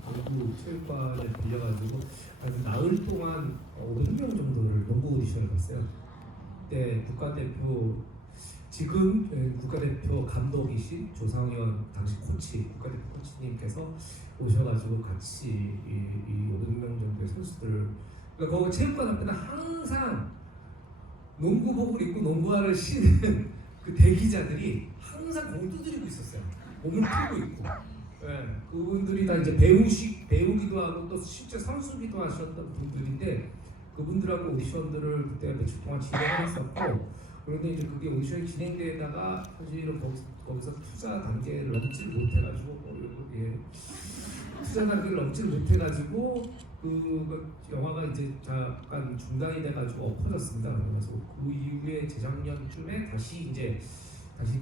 빌려가지고 한 나흘 동안 500명 정도를 농구 오디션을 봤어요. 그때 지금 국가대표 감독이신 조상현 당시 국가대표 코치님께서 오셔가지고 같이 이 500명 정도의 선수들을 그러니까 거기 체육관 앞에는 항상 농구복을 입고 농구화를 신은 그 대기자들이 항상 공을 두드리고 있었어요. 몸을 풀고 있고. 그분들이 다 이제 배우기도 하고 또 실제 선수기도 하셨던 분들인데 그분들하고 오디션들을 그때 며칠 동안 진행했었고 그런데 이제 그게 오디션이 진행되다가 사실은 거기서 투자 단계를 넘지를 못해가지고 그 영화가 이제 잠깐 중단이 돼가지고 엎어졌습니다. 그래서 그 이후에 재작년쯤에 다시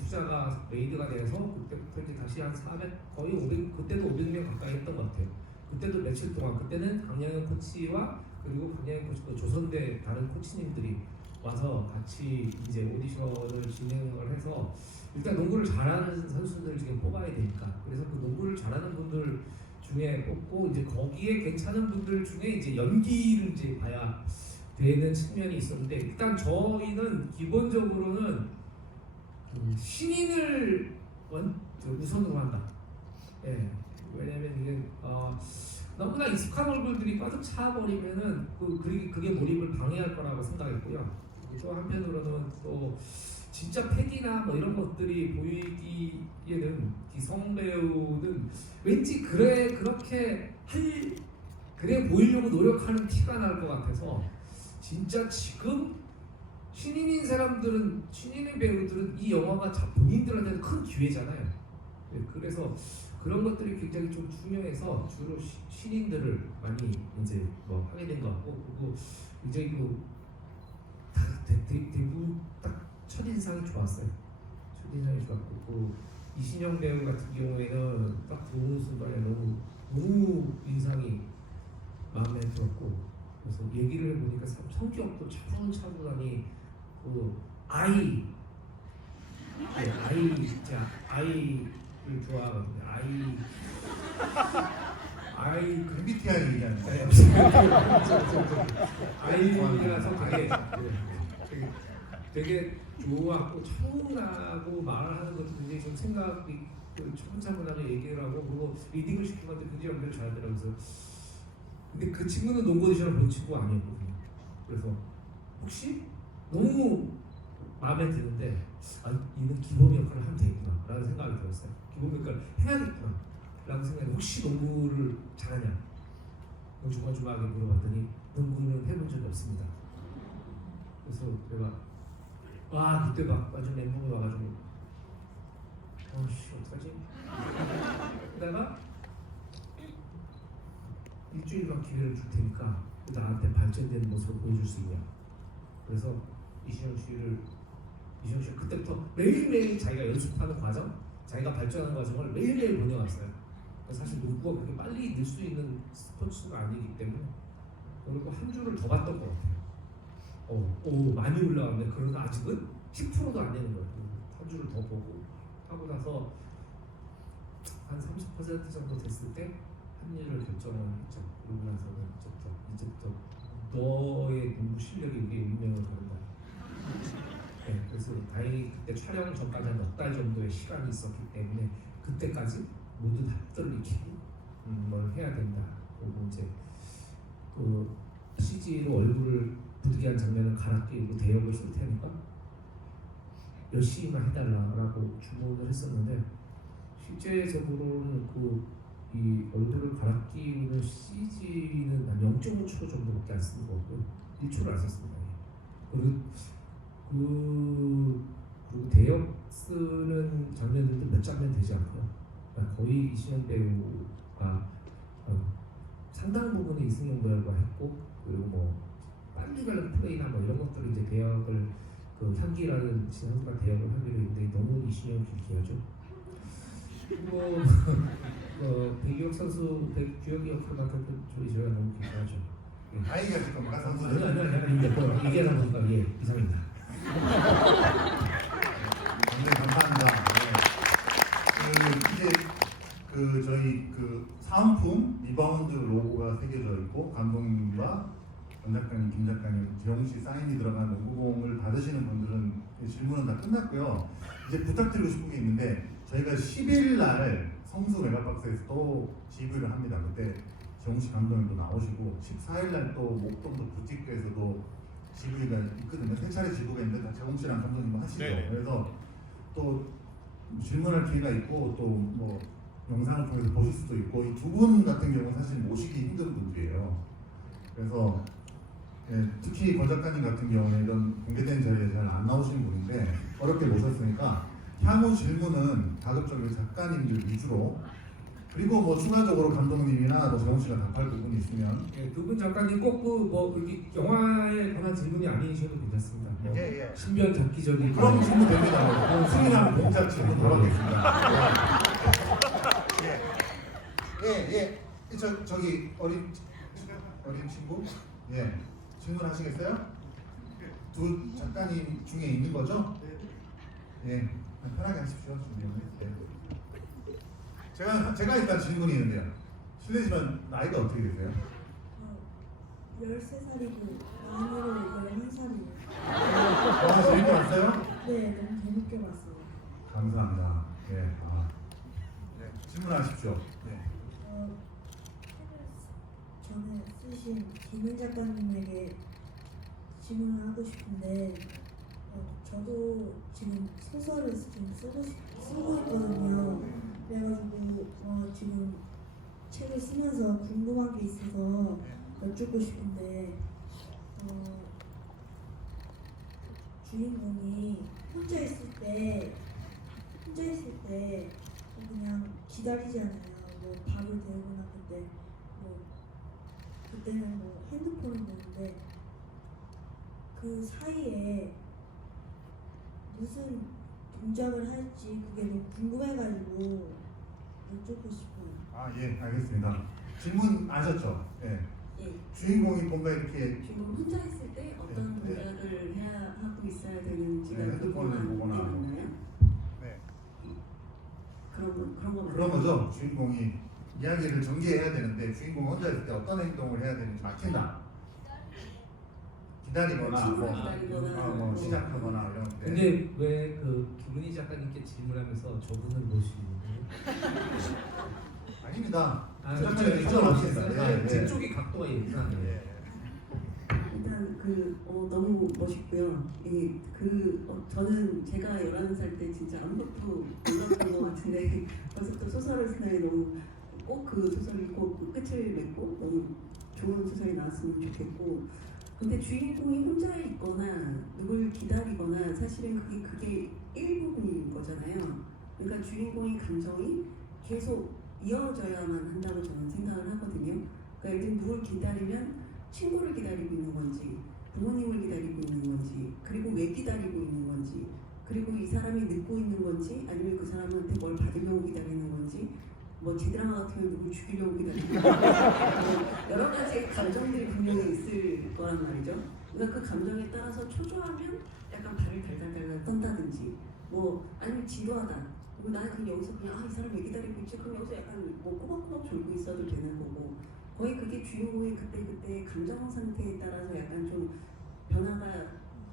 투자가 레이드가 돼서 그때부터 이제 다시 한 400 거의 500 그때도 500명 가까이 했던 것 같아요. 그때도 며칠 동안 그때는 강양현 코치와 그리고 그냥 그 조선대 다른 코치님들이 와서 같이 이제 오디션을 진행을 해서 일단 농구를 잘하는 선수들을 지금 뽑아야 되니까 그래서 그 농구를 잘하는 분들 중에 뽑고 이제 거기에 괜찮은 분들 중에 이제 연기를 이제 봐야 되는 측면이 있었는데 일단 저희는 기본적으로는 신인을 우선으로 한다. 예. 왜냐면 이게 너무나 익숙한 얼굴들이 빠져 차버리면은 그게 몰입을 방해할 거라고 생각했고요. 또 한편으로는 또 진짜 패기나 뭐 이런 것들이 보이기에는 기성 배우는 왠지 그렇게 그래 보이려고 노력하는 티가 날 것 같아서 진짜 지금 신인인 사람들은 신인의 배우들은 이 영화가 본인들한테는 큰 기회잖아요. 네, 그래서 그런 것들이 굉장히 좀 중요해서 주로 신인들을 많이 이제 뭐 하게 된 것 같고 그리고 굉장히 대부분 딱 첫인상이 좋았어요. 첫인상이 좋았고 그 이신영 배우 같은 경우에는 딱 들어오는 순간에 너무 인상이 마음에 들었고 그래서 얘기를 해보니까 성격도 차분차분하니 아이를 좋아하거든요. MBTI 얘기하는 거예요. 아이라서 되게 좋아하고 차분하고 말을 하는 것도 굉장히 좀 생각이 차분차분하게 얘기를 하고 그리고 리딩을 시키는 것도 굉장히 연기를 잘하더라고요. 근데 그 친구는 농구 오디션을 본 친구가 아니었거든요. 그래서 혹시 너무 마음에 드는데 이는 기범 역할을 하면 되겠구나 라는 생각이 들었어요. 기범 역할을 해야겠구나 라는 생각이 혹시 농구를 잘하냐 조마조마하게 물어봤더니 농구는 해본 적이 없습니다. 그래서 내가 그때 막 완전 멘붕이 와가지고 어떡하지? 그러다가 일주일만 기회를 줄 테니까 나한테 발전되는 모습을 보여줄 수 있냐. 그래서 이신영 씨가 그때부터 매일매일 자기가 연습하는 과정, 자기가 발전하는 과정을 매일매일 보내왔어요. 사실 농구가 그렇게 빨리 늘 수 있는 스포츠가 아니기 때문에 그리고 한 주를 더 봤던 것 같아요. 많이 올라왔네. 그러나 아직은 10%도 안 되는 거예요. 한 주를 더 보고 하고 나서 한 30% 정도 됐을 때 합류를 결정을 했죠. 그러고 나서는 이제부터 너의 농구 실력이 우리의 운명을 가른다. 네, 그래서 다행히 그때 촬영 전까지 한 넉 달 정도의 시간이 있었기 때문에 그때까지 모두 답들을 익히고 뭘 해야 된다. 그리고 이제 그 CG로 얼굴을 부득이한 장면을 갈아 끼우고 대역을 쓸 테니까 열심히만 해달라라고 주문을 했었는데 실제적으로는 이 얼굴을 갈아 끼우는 CG는 한 0.5초 정도밖에 안 쓰는 거고요. 1초를 안 썼습니다. 그리고 대역 쓰는 장면들도 몇 장면 되지 않고요. 그러니까 거의 이신영 배우가 상당 부분이 이승용 배우가 했고 그리고 뭐 빨리 가는 플레이나 뭐 이런 것들을 이제 대역을 향기라는 선수가 대역을 하기로 했는데 너무 이신영 길게 하죠. 그리고 백유혁 선수 백규혁이 역할 맡았던 저희가 너무 기뻐하죠. 아이가 지금 막 선수. 아니 얘기하다 보니까 이상입니다. 굉장히 감사합니다. 이제 저희 사은품 리바운드 로고가 새겨져 있고 감독님과 전 작가님, 김 작가님, 재홍 씨 사인이 들어간 농구공을 받으시는 분들은 질문은 다 끝났고요. 이제 부탁드리고 싶은 게 있는데 저희가 10일 날 성수 메가박스에서 또 GV를 합니다. 그때 재홍 씨 감독님도 나오시고 14일 날 또 목동도 부티크에서도 GV가 있거든요. 세 차례 GV가 있는데 다 재홍 씨랑 감독님도 하시죠. 네. 그래서 또 질문할 기회가 있고 또 뭐 영상을 통해서 보실 수도 있고 이 두 분 같은 경우는 사실 모시기 힘든 분들이에요. 그래서 특히 권 작가님 같은 경우는 이런 공개된 자리에 잘 안 나오시는 분인데 어렵게 모셨으니까 향후 질문은 가급적이면 작가님들 위주로 그리고 뭐 추가적으로 감독님이나 뭐 재홍 씨가 답할 부분이 있으면 두 분 작가님 꼭 여기 영화에 관한 질문이 아니셔도 괜찮습니다. 신변 잡기적인 그런 질문 됩니다. 승인하면 공작 질문 돌아가겠습니다. 저기 어린 친구 예, 질문하시겠어요? 두 작가님 중에 있는 거죠? 예, 편하게 하십시오. 질문을. 예. 제가 일단 질문이 있는데요. 실례지만 나이가 어떻게 되세요? 13살이고 만으로 11살이에요. 영화 재밌게 봤어요? 네, 너무 재밌게 봤어요. 감사합니다. 예, 네, 질문하십시오. 네. 전에 쓰신 김은 작가님에게 질문을 하고 싶은데 저도 지금 소설을 지금 쓰고 있거든요. 그래가지고 지금 책을 쓰면서 궁금한 게 있어서 여쭙고 싶은데 주인공이 혼자 있을 때 그냥 기다리잖아요. 뭐 밥을 데우거나 그때는 뭐 핸드폰을 보는데 그 사이에 무슨 동작을 할지 그게 너무 궁금해가지고 여쭙고 싶어요. 아, 예, 알겠습니다. 질문 아셨죠? 예. 예. 주인공이 뭔가 이렇게 주인공 혼자 있을 때 어떤 네. 동작을 해야 하고 있어야 되는지가 네, 핸드폰을 보거나. 있나요? 네. 그런 거 그런 거죠. 주인공이 이야기를 전개해야 되는데 주인공이 혼자 있을 때 어떤 행동을 해야 되는지 막힌다. 기다리거나 친구를 기다리거나 뭐 시작하거나 이런 데. 근데 왜 그 김은희 작가님께 질문하면서 저분을 모시는 거예요? 아닙니다. 저 작가님 인정하겠습니다. 예, 제 예. 쪽이 각도가 예쁘네요. 예. 일단 너무 멋있고요. 저는 제가 11살 때 진짜 아무것도 몰랐던 것 같은데 벌써부터 소설을 쓰다니 너무 꼭 그 소설이 꼭 끝을 맺고 너무 좋은 소설이 나왔으면 좋겠고, 근데 주인공이 혼자 있거나 누굴 기다리거나 사실은 그게 일부분인 거잖아요. 그러니까 주인공의 감정이 계속 이어져야만 한다고 저는 생각을 하거든요. 그러니까 예를 들면 누굴 기다리면 친구를 기다리고 있는 건지 부모님을 기다리고 있는 건지, 그리고 왜 기다리고 있는 건지, 그리고 이 사람이 늦고 있는 건지 아니면 그 사람한테 뭘 받으려고 기다리는 건지, 뭐 G드라마 같으면 누굴 죽이려고 기다리는 건지 여러 가지 감정들이 분명히 있을 거란 말이죠. 그러니까 그 감정에 따라서 초조하면 약간 발을 달달달달 떤다든지, 뭐 아니면 지루하다, 그리고 나는 그냥 여기서 그냥 이 사람 왜 기다리고 있지? 그럼 여기서 약간 뭐 꼬박꼬박 졸고 있어도 되는 거고, 거의 그게 주인공의 그때 감정 상태에 따라서 약간 좀 변화가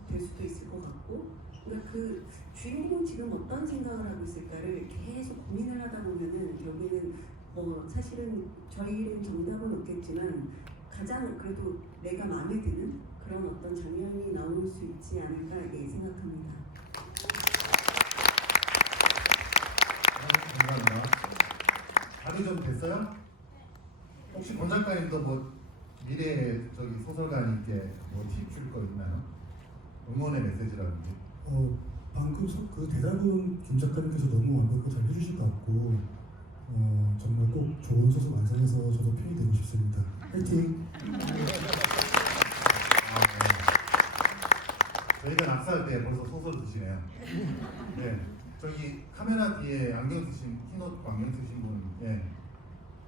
될 수도 있을 것 같고, 그러니까 그 주인공 지금 어떤 생각을 하고 있을까를 계속 고민을 하다 보면은 결국에는 뭐 사실은 저희는 정답은 없겠지만 가장 그래도 내가 마음에 드는 그런 어떤 장면이 나올 수 있지 않을까 이렇게 생각합니다. 감사합니다. 답이 좀 됐어요? 혹시 권 작가님도 뭐 미래 소설가님께 뭐 팁 줄 거 있나요? 응원의 메시지라든지. 방금 그 대답은 김 작가님께서 너무 완벽하게 잘 해주실 것 같고 정말 꼭 좋은 소설 완성해서 저도 편이 되고 싶습니다. 화이팅! 저희가 낙서할 때 벌써 소설 드시네요. 네, 저기 카메라 뒤에 안경 쓰신 흰옷 안경 쓰신 분, 예,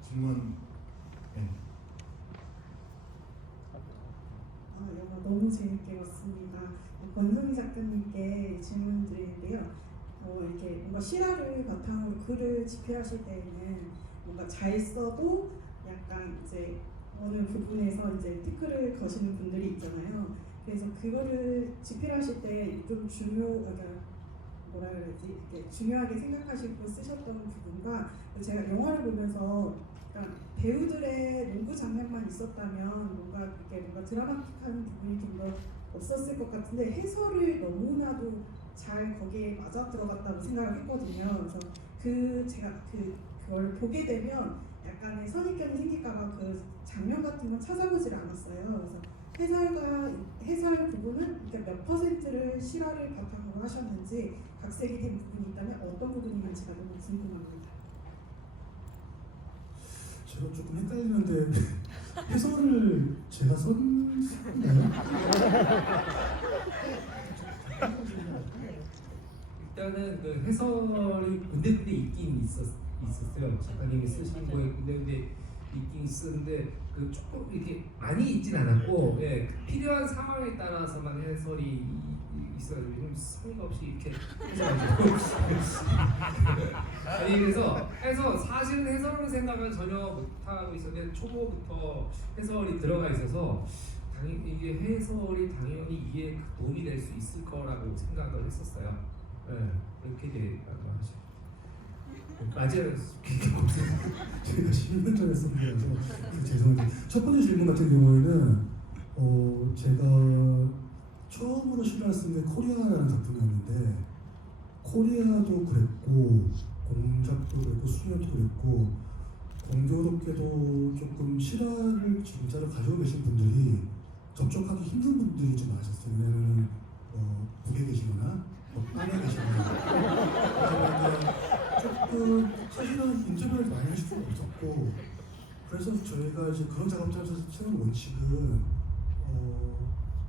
질문. 예. 영화 너무 재밌게 봤습니다. 권성희 작가님께 질문 드리는데요. 이렇게 뭔가 실화를 바탕으로 글을 집필하실 때에는 뭔가 잘 써도 약간 이제 어느 부분에서 이제 태클을 거시는 분들이 있잖아요. 그래서 그거를 집필하실 때 좀 중요하게 생각하시고 쓰셨던 부분과, 제가 영화를 보면서 배우들의 농구 장면만 있었다면 뭔가 드라마틱한 부분이 좀 더 없었을 것 같은데 해설을 너무나도 잘 거기에 맞아 들어갔다고 생각을 했거든요. 그래서 제가 그걸 보게 되면 약간의 선입견이 생길까봐 그 장면 같은 건 찾아보질 않았어요. 그래서 해설 부분은 그러니까 몇 퍼센트를 실화를 바탕으로 하셨는지, 각색이 된 부분이 있다면 어떤 부분인지가 너무 궁금합니다. 제가 조금 헷갈리는데 해설을 제가 썼나요? 일단은 그 해설이 근데 있긴 있었어요. 작가님이 쓰신 거에 근데 있긴 쓰는데 그 조금 이렇게 많이 있진 않았고 예, 필요한 상황에 따라서만 해설이 있어요. 좀 성의가 없이 이렇게 해서가지고 아니 그래서 해서 사실은 해설을 생각을 전혀 못하고 있었는데 초보부터 해설이 들어가 있어서 당연히 이게 해설이 당연히 이해에 도움이 될 수 있을 거라고 생각을 했었어요. 예, 그렇게 이제 하죠. 맞아요. 제가 11년 전에 쓴 거라서 죄송한데 첫 번째 질문 같은 경우에는 제가 처음으로 실화를 쓴 게 코리아라는 작품이었는데 코리아도 그랬고 공작도 그랬고 수련도 그랬고 공교롭게도 조금 실화를 진짜로 가지고 계신 분들이 접촉하기 힘든 분들이 좀 많으셨어요. 왜냐면 북에 계시거나 땅에 계시거나 조금 사실은 인터뷰를 많이 하실 수가 없었고 그래서 저희가 이제 그런 작업장에서 쓰는 원칙은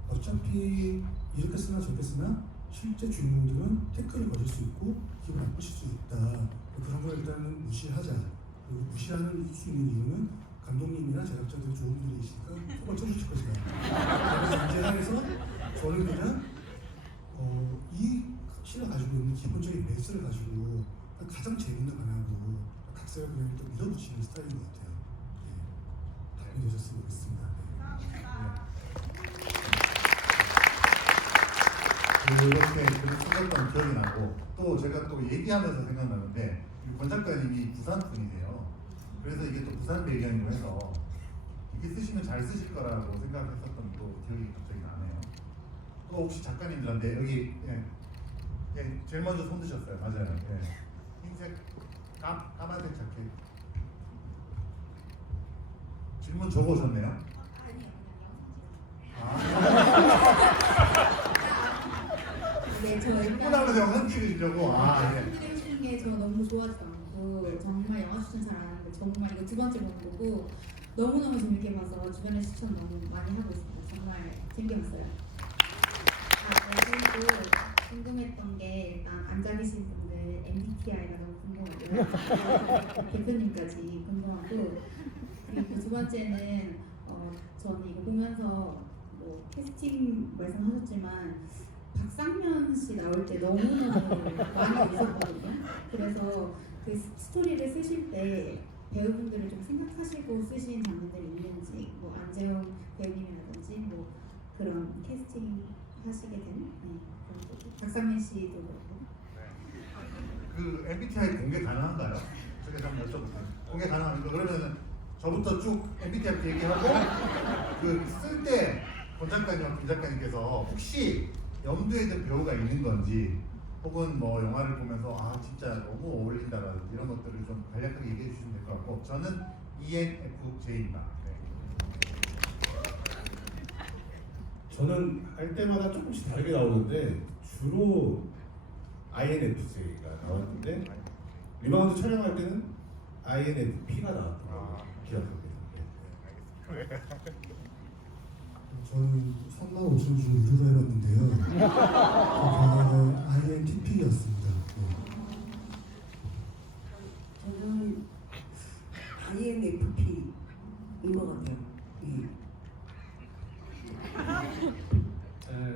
어차피 이렇게 쓰나 저렇게 쓰나 실제 주인공들은 태클을 거실 수 있고 기분 나쁘실 수 있다. 그런 걸 일단은 무시하자. 그리고 무시할 수 있는 이유는 감독님이나 제작자들이 좋은 분들이 있으니까 속을 쳐주실 것이다. 그래서 이제에서 저는 그냥 이 실화 가지고 있는 기본적인 베이스를 가지고 가장 재밌는 방향으로 각색을 그냥 또 밀어붙이는 스타일인 것 같아요. 네. 답변이 되셨으면 좋겠습니다. 그렇게 썼던 기억이 나고 또 제가 또 얘기하면서 생각나는데 권 작가님이 부산 분이세요. 그래서 이게 또 부산 배경이고 해서 이렇게 쓰시면 잘 쓰실 거라고 생각했었던 또 기억이 갑자기 나네요. 또 혹시 작가님들한테 여기 제일 먼저 손 드셨어요. 맞아요. 흰색 까만색 자켓 질문 적어오셨네요. 네, 저 일단 질문하면서 영상 찍으시려고. 준비되어 주는 게 저 너무 좋아하지도 않고 정말 영화 추천 잘 안 하는데 정말 이거 두 번째 보는 거고 너무너무 재밌게 봐서 주변에 추천 너무 많이 하고 있습니다. 정말 재밌게 봤어요. 그리고 궁금했던 게 일단 앉아 계신 분들 MBTI가 너무 궁금하고요. 대표님까지 궁금하고 그리고 두 번째는 저는 이거 보면서 뭐 캐스팅 말씀하셨지만 박상면 씨 나올 때 너무너무 많이 웃었거든요. 그래서 그 스토리를 쓰실 때 배우분들을 좀 생각하시고 쓰신 장면들이 있는지 뭐 안재영 배우님이라든지 뭐 그런 캐스팅 하시게 된 박상면 씨도 그렇고 그 MBTI 공개 가능한가요? 제가 한번 여쭤볼게요. 공개 가능합니까? 그러면은 저부터 쭉 MBTI 얘기하고 그 쓸 때 권 작가님과 김 작가님께서 혹시 염두에 둔 배우가 있는 건지 혹은 뭐 영화를 보면서 아 진짜 너무 어울린다라든지 이런 것들을 좀 간략하게 얘기해 주시면 될 것 같고 저는 ENFJ입니다. 저는 할 때마다 조금씩 다르게 나오는데 주로 INFJ가 나왔는데 리바운드 촬영할 때는 INFP가 나왔던 거 기억합니다. 저는 3만 5천 주 유료로 해봤는데요. 그게 INTP였습니다. 저는 INFP인 것 같아요.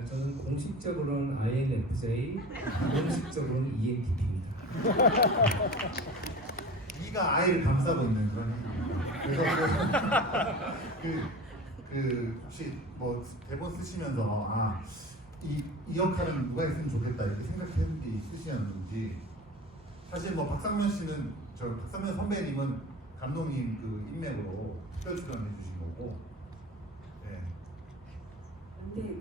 저는 공식적으로는 INFJ, 공식적으로는 ENTP입니다. E가 I를 감싸고 있는 그런 행동입니다. 그래서 혹시 뭐 대본 쓰시면서 이 역할은 누가 했으면 좋겠다 이렇게 생각했는 게 있으셨는지 사실 뭐 박상면 씨는 박상면 선배님은 감독님 그 인맥으로 특별 출연해 주신 거고 근데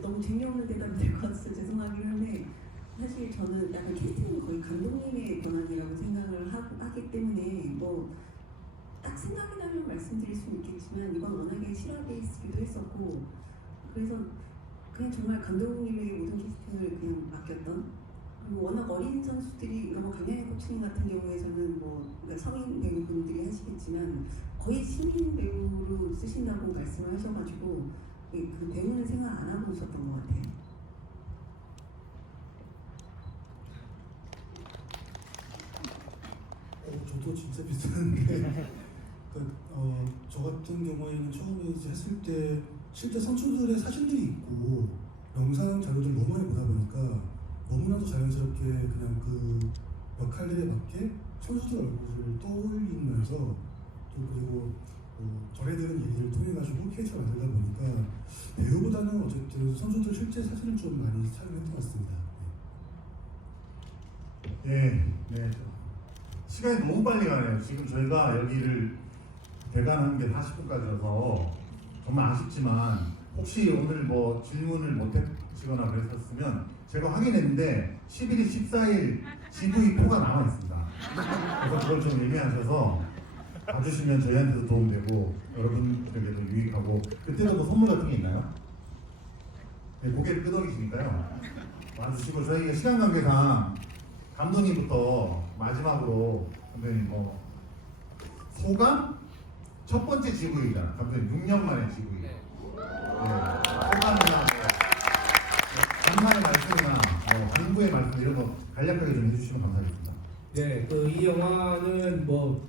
너무 재미없는 대답이 될 것 같아서 죄송하긴 한데 사실 저는 약간 캐스팅은 거의 감독님의 권한이라고 생각을 하기 때문에 뭐 딱 생각이 나면 말씀드릴 수는 있겠지만 이건 워낙에 실화 베이스기도 했었고 그래서 그냥 정말 감독님에게 모든 캐스팅을 그냥 맡겼던 그리고 워낙 어린 선수들이 뭐 강양의 코치님 같은 경우에서는 뭐 그러니까 성인 배우분들이 하시겠지만 거의 신인 배우로 쓰신다고 말씀을 하셔가지고 그 배우는 생각 안 하고 있었던 것 같아요. 저도 저도 진짜 비슷한데 저 같은 경우에는 처음에 이제 했을 때 실제 선수들의 사진들이 있고 영상 자료들 너무 많이 보다 보니까 너무나도 자연스럽게 그냥 그 역할들에 맞게 선수들 얼굴을 떠올리면서 또 그리고 전해드는 얘기를 통해 가지고 캐릭터를 만들다 보니까 배우보다는 어쨌든 선수들 실제 사진을 좀 많이 촬영했던 것 같습니다. 네. 시간이 너무 빨리 가네요. 지금 저희가 여기를 대관한 게 40분까지여서 정말 아쉽지만 혹시 오늘 뭐 질문을 못했거나 그랬었으면 제가 확인했는데 11일, 14일 GV4가 남아 있습니다. 그래서 그걸 좀 예매하셔서 봐주시면 저희한테도 도움되고 여러분들에게도 유익하고 그때도 뭐 선물 같은 게 있나요? 네, 고개를 끄덕이시니까요. 와주시고 저희가 시간 관계상 감독님부터 마지막으로 감독님 뭐 소감? 첫 번째 GV잖아. 감독님 6년 만에 GV. 네. 소감이나 감사의 말씀이나 당부의 말씀 이런 거 간략하게 좀 해주시면 감사하겠습니다. 네, 이 영화는 뭐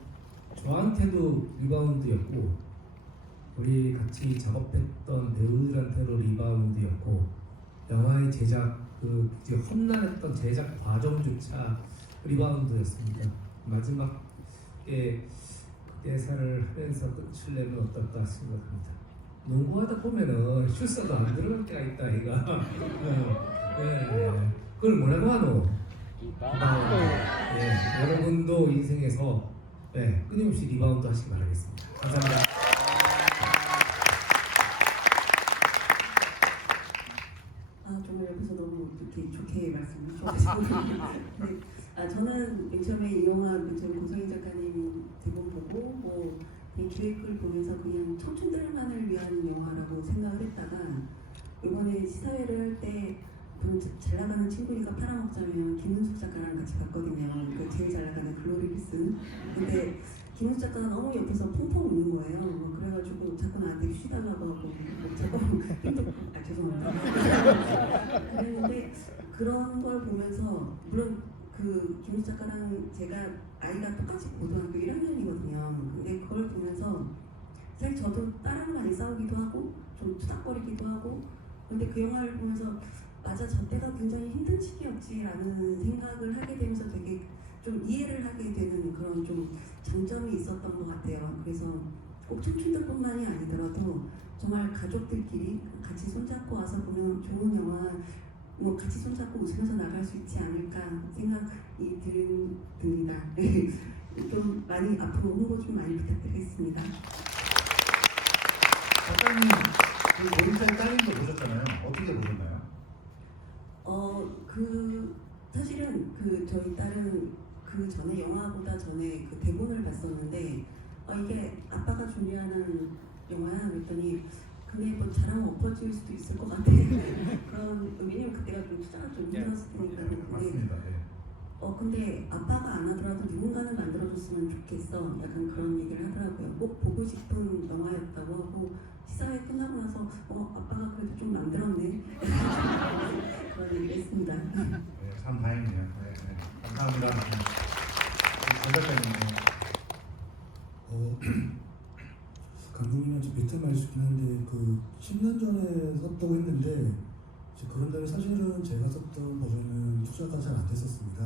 저한테도 리바운드였고 우리 같이 작업했던 배우들한테도 리바운드였고 영화의 제작 이제 험난했던 제작 과정조차 리바운드였습니다. 마지막에 대사를 하면서 끝을 내면 어떨까 생각합니다. 농구하다 보면은 슛사도 안 들어갈 때가 있다 이가. 그걸 뭐라고 하노? 여러분도 인생에서 끊임없이 리바운드 하시기 바라겠습니다. 감사합니다. 정말 옆에서 너무 이렇게 좋게 말씀해 주셔서 저는 맨 처음에 이 영화 맨 처음에 고성희 작가님 대본 보고 이 기획을 보면서 그냥 청춘들만을 위한 영화라고 생각을 했다가 이번에 시사회를 할 때 잘 나가는 친구니까 팔아먹자면 김문숙 작가랑 같이 갔거든요. 그 제일 잘 나가는 글로리비스. 근데 김문숙 작가가 너무 옆에서 펑펑 우는 거예요. 그래가지고 자꾸 나한테 휴달라고 하고 자꾸 죄송합니다. 그랬는데 그런 걸 보면서 물론 그 김문숙 작가랑 제가 아이가 똑같이 고등학교 1학년이거든요. 근데 그걸 보면서 사실 저도 딸하고 많이 싸우기도 하고 좀 투닥거리기도 하고 근데 그 영화를 보면서 맞아 저 때가 굉장히 힘든 시기였지라는 생각을 하게 되면서 되게 좀 이해를 하게 되는 그런 좀 장점이 있었던 것 같아요. 그래서 꼭 청춘들뿐만이 아니더라도 정말 가족들끼리 같이 손잡고 와서 보면 좋은 영화 뭐 같이 손잡고 웃으면서 나갈 수 있지 않을까 생각이 듭니다. 좀 많이 앞으로 홍보 좀 많이 부탁드리겠습니다. 작가님 그 노인찬 따님도 보셨잖아요. 어떻게 보셨나요? 사실은 저희 딸은 그 전에 영화보다 전에 그 대본을 봤었는데 이게 아빠가 준비하는 영화야 그랬더니 근데 뭐 잘하면 엎어질 수도 있을 것 같아. 그런 왜냐면 그때가 좀 투자가 좀 힘들었을 테니까. 맞습니다. 근데 아빠가 안 하더라도 누군가는 만들어줬으면 좋겠어. 약간 그런 얘기를 하더라고요. 꼭 보고 싶은 영화였다고 하고 시사회 끝나고 나서 아빠가 그래도 좀 만들었네. 그런 얘기를 했습니다. 참 다행이네요. 감사합니다. 감독님한테 비슷한 말씀이긴 한데 10년 전에 썼다고 했는데 그런 다음에 사실은 제가 썼던 버전은 투자가 잘 안 됐었습니다.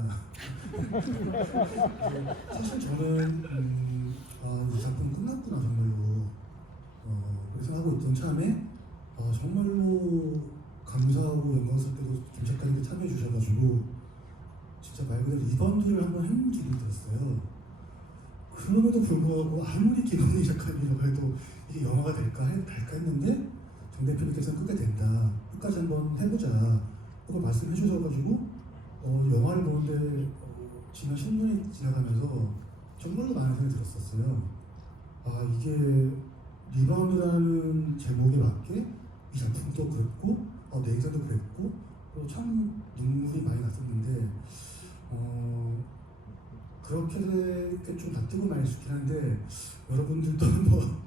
사실 저는 이 작품 끝났구나 정말로 그렇게 생각하고 있던 참에 정말로 감사하고 영광스럽게도 김 작가님이 참여해 주셔가지고 진짜 말 그대로 리바운드를 한번 했는 기분이 들었어요. 그럼에도 불구하고 아무리 김원희 작가님이라고 해도 이게 영화가 될까 했는데 정 대표님께서는 끝까지 된다. 끝까지 한번 해보자. 그걸 말씀해 주셔가지고 영화를 보는데 지난 10년이 지나가면서 정말로 많은 생각이 들었었어요. 이게 리바운드라는 제목에 맞게 이 작품도 그랬고 내 인생도 그랬고 또 참 눈물이 많이 났었는데 그렇게 좀 낯뜨고 많이 있긴 한데 여러분들도 한번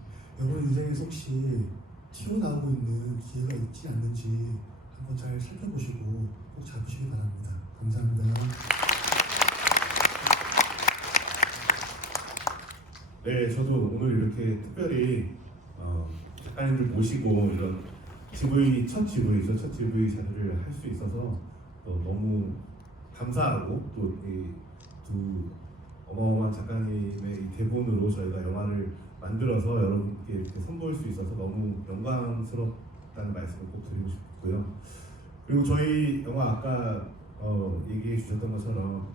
여러분 인생에서 혹시 튀어나오고 있는 기회가 있지 않는지 한번 잘 살펴보시고 꼭 잡으시기 바랍니다. 감사합니다. 네, 저도 오늘 이렇게 특별히 작가님들 모시고 이런 GV 첫 GV죠, 첫 GV 자리를 할 수 있어서 또 너무 감사하고 또 이 두 어마어마한 작가님의 이 대본으로 저희가 영화를 만들어서 여러분께 이렇게 선보일 수 있어서 너무 영광스럽다는 말씀을 꼭 드리고 싶고요. 그리고 저희 영화 아까 얘기해 주셨던 것처럼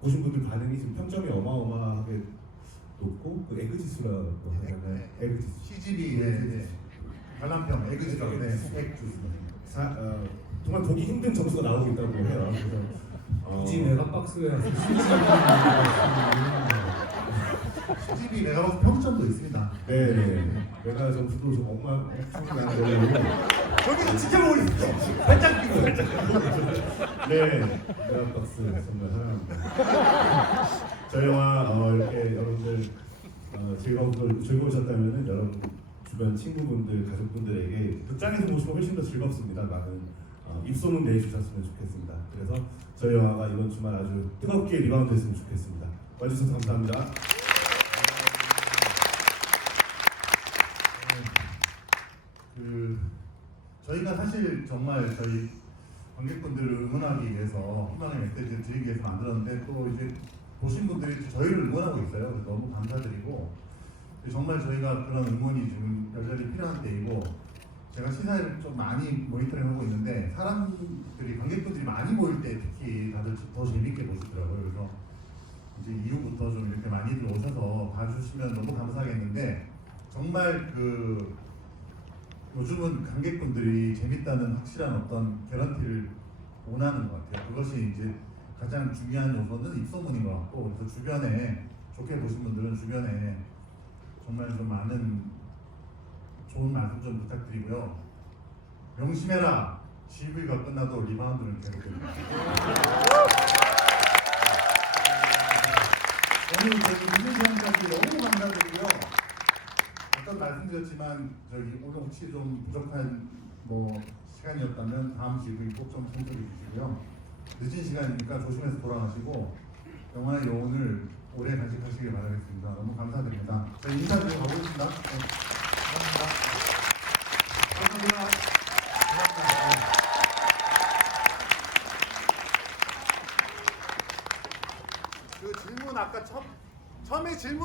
보신 분들 반응이 지금 평점이 어마어마하게 높고 그 에그지수라고 하잖아요. 에그지수. CGV의 관람평 에그지라고 네, 액주스. 정말 보기 힘든 점수가 나오고 있다고 해요. 그래서 굳이 메가박스에 CGV 메가박스 평점도 있습니다. 네, 메가 점수도 좀 엉망진창한데 저기서 지켜보고 있어. 발짝 끼고. 네, 메가박스 정말 사랑합니다. 저희 영화 이렇게 여러분들 즐거우셨다면은 여러분 주변 친구분들, 가족분들에게 극장에서 보시면 훨씬 더 즐겁습니다. 많은 입소문 내주셨으면 좋겠습니다. 그래서 저희 영화가 이번 주말 아주 뜨겁게 리바운드했으면 좋겠습니다. 와주셔서 감사합니다. 저희가 사실 정말 저희 관객분들을 응원하기 위해서 희망의 메시지를 드리기 위해서 만들었는데 또 이제 보신 분들이 저희를 응원하고 있어요. 그래서 너무 감사드리고 정말 저희가 그런 응원이 지금 여전히 필요한 때이고 제가 시사를 좀 많이 모니터링하고 있는데 사람들이 관객분들이 많이 모일 때 특히 다들 더 재밌게 보시더라고요. 그래서 이제 이후부터 좀 이렇게 많이들 오셔서 봐주시면 너무 감사하겠는데 정말 요즘은 관객분들이 재밌다는 확실한 어떤 개런티를 원하는 것 같아요. 그것이 이제 가장 중요한 요소는 입소문인 것 같고 그래서 주변에 좋게 보신 분들은 주변에 정말 좀 많은 좋은 말씀 좀 부탁드리고요. 명심해라. GV가 끝나도 리바운드는 계속됩니다. 오늘 저희 있는 시간까지 너무 감사드리고요. 아까 말씀드렸지만 저기 오늘 혹시 좀 부족한 시간이었다면 다음 GV 꼭 좀 참석해 주시고요. 늦은 시간이니까 조심해서 돌아가시고 영화의 여운을 오래 간직하시길 바라겠습니다. 너무 감사드립니다. 저희 인사드리고 가보겠습니다. 네. 감사합니다. 감사합니다. 그 질문 아까 처음에 질문